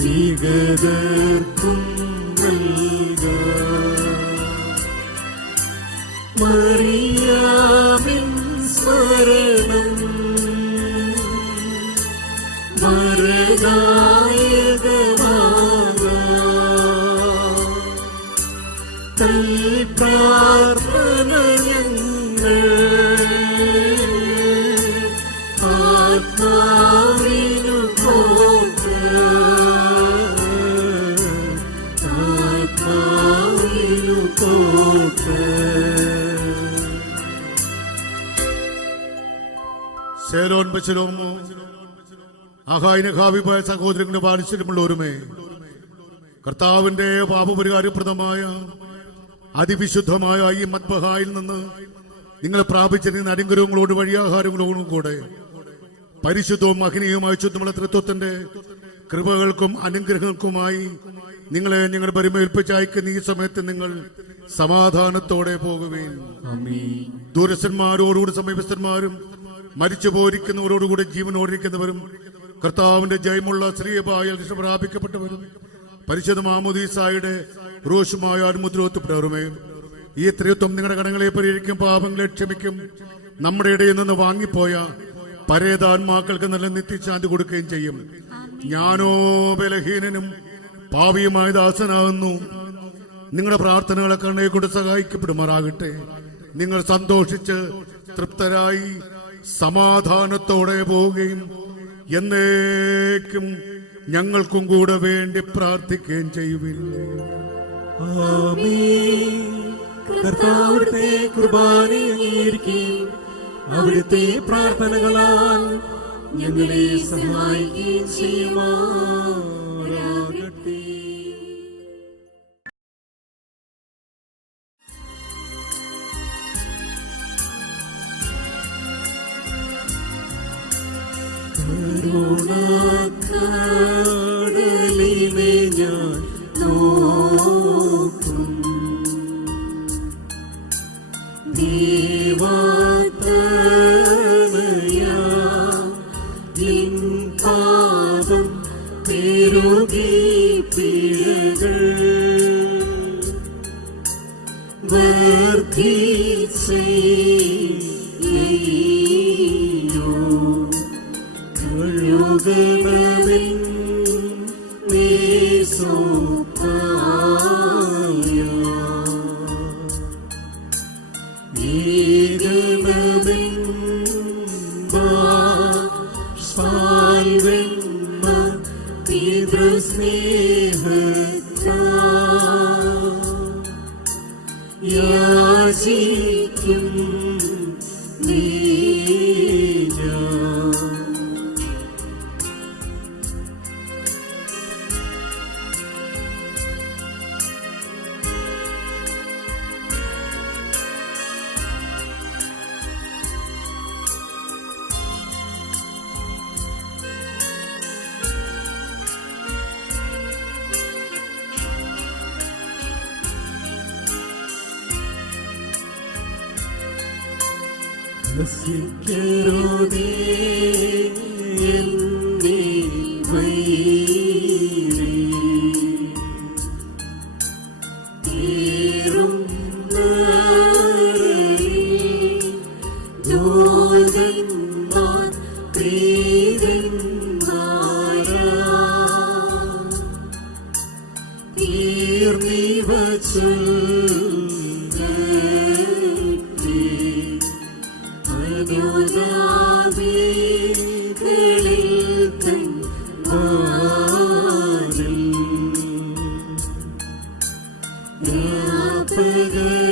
വിഗതർക്കും മറിയാമിൻ സ്മരണം പ്രാർത്ഥന ഞങ്ങൾ ആത്മാവിനു ശേലോൻ ബശലോമോ ആഹായിന് ഹാവിബായ സഹോദരങ്ങളുടെ പാരിശ്യമുള്ളവരുമേ, കർത്താവിന്റെ പാപപരിഹാരപ്രദമായ അതിവിശുദ്ധമായ ഈ മദ്ബഹായിൽ നിന്ന് നിങ്ങൾ പ്രാപിച്ചിരുന്ന അനുഗ്രഹങ്ങളോട് വഴിയാഹാരങ്ങളോടും കൂടെ പരിശുദ്ധവും മഹനീയവുമായ ശുദ്ധമുള്ള തൃത്വത്തിന്റെ കൃപകൾക്കും അനുഗ്രഹങ്ങൾക്കുമായി നിങ്ങളെ ഞങ്ങൾ പരിമേൽപ്പിച്ച് അയക്കുന്ന ഈ സമയത്ത് നിങ്ങൾ സമാധാനത്തോടെ പോകുകയും ദൂരസ്ഥന്മാരോടുകൂടി സമീപസ്ഥന്മാരും മരിച്ചു പോയിരിക്കുന്നവരോടുകൂടി ജീവനോടിരിക്കുന്നവരും കർത്താവിന്റെ ജയമുള്ള ശ്രീയപായ പ്രാപിക്കപ്പെട്ടവരും പരിശുദ്ധ മാമോദീസായുടെ റോഷുമായ മുദ്രോത്തുപെട്ടവരുമേ, ഈ ത്രിത്വം നിങ്ങളുടെ കടങ്ങളെ പരിഹരിക്കും, പാപങ്ങളെ ക്ഷമിക്കും, നമ്മുടെ ഇടയിൽ നിന്ന് വാങ്ങിപ്പോയ പരേതാത്മാക്കൾക്ക് നല്ല നിത്യശാന്തി കൊടുക്കുകയും ചെയ്യും. ഞാനോ ബലഹീനനും പാപിയുമായ ദാസനാകുന്നു. നിങ്ങളുടെ പ്രാർത്ഥനകളെ കണ്ണെ കൊണ്ട് സഹായിക്കപ്പെടുമാറാകട്ടെ. നിങ്ങൾ സന്തോഷിച്ച് തൃപ്തരായി സമാധാനത്തോടെ പോവുകയും എന്നേക്കും ഞങ്ങൾക്കും കൂടെ വേണ്ടി പ്രാർത്ഥിക്കുകയും ചെയ്യുവിൻ. ആമേൻ. കർത്താവിന്റെ കുർബാനയെ അംഗീകരിക്കുകയും അവിടുത്തെ പ്രാർത്ഥനകളാൽ ഞങ്ങളെ സഹായിക്കുകയും ചെയ്യുമാറാകട്ടെ. കരുണാക്കടലിനെ ഞാൻ നോക്കും, ദൈവത്തനയാ നിൻ പാദം പെരുകി പിഴകൾ വർദ്ധിച്ചോ കഴുകണമെൻ മേസോപ്പായ ഏകണമെൻ സാൽവെന്ന തീവ്രസ്നേഹത്താ യാചിക്കും നീ ഞാൻ. നസിക്കരുതേ എന്നീ വൈരി തീരും ദൂതന്മാർ പ്രീതന്മാരാ തീർന്നിവച്ചു ിൽ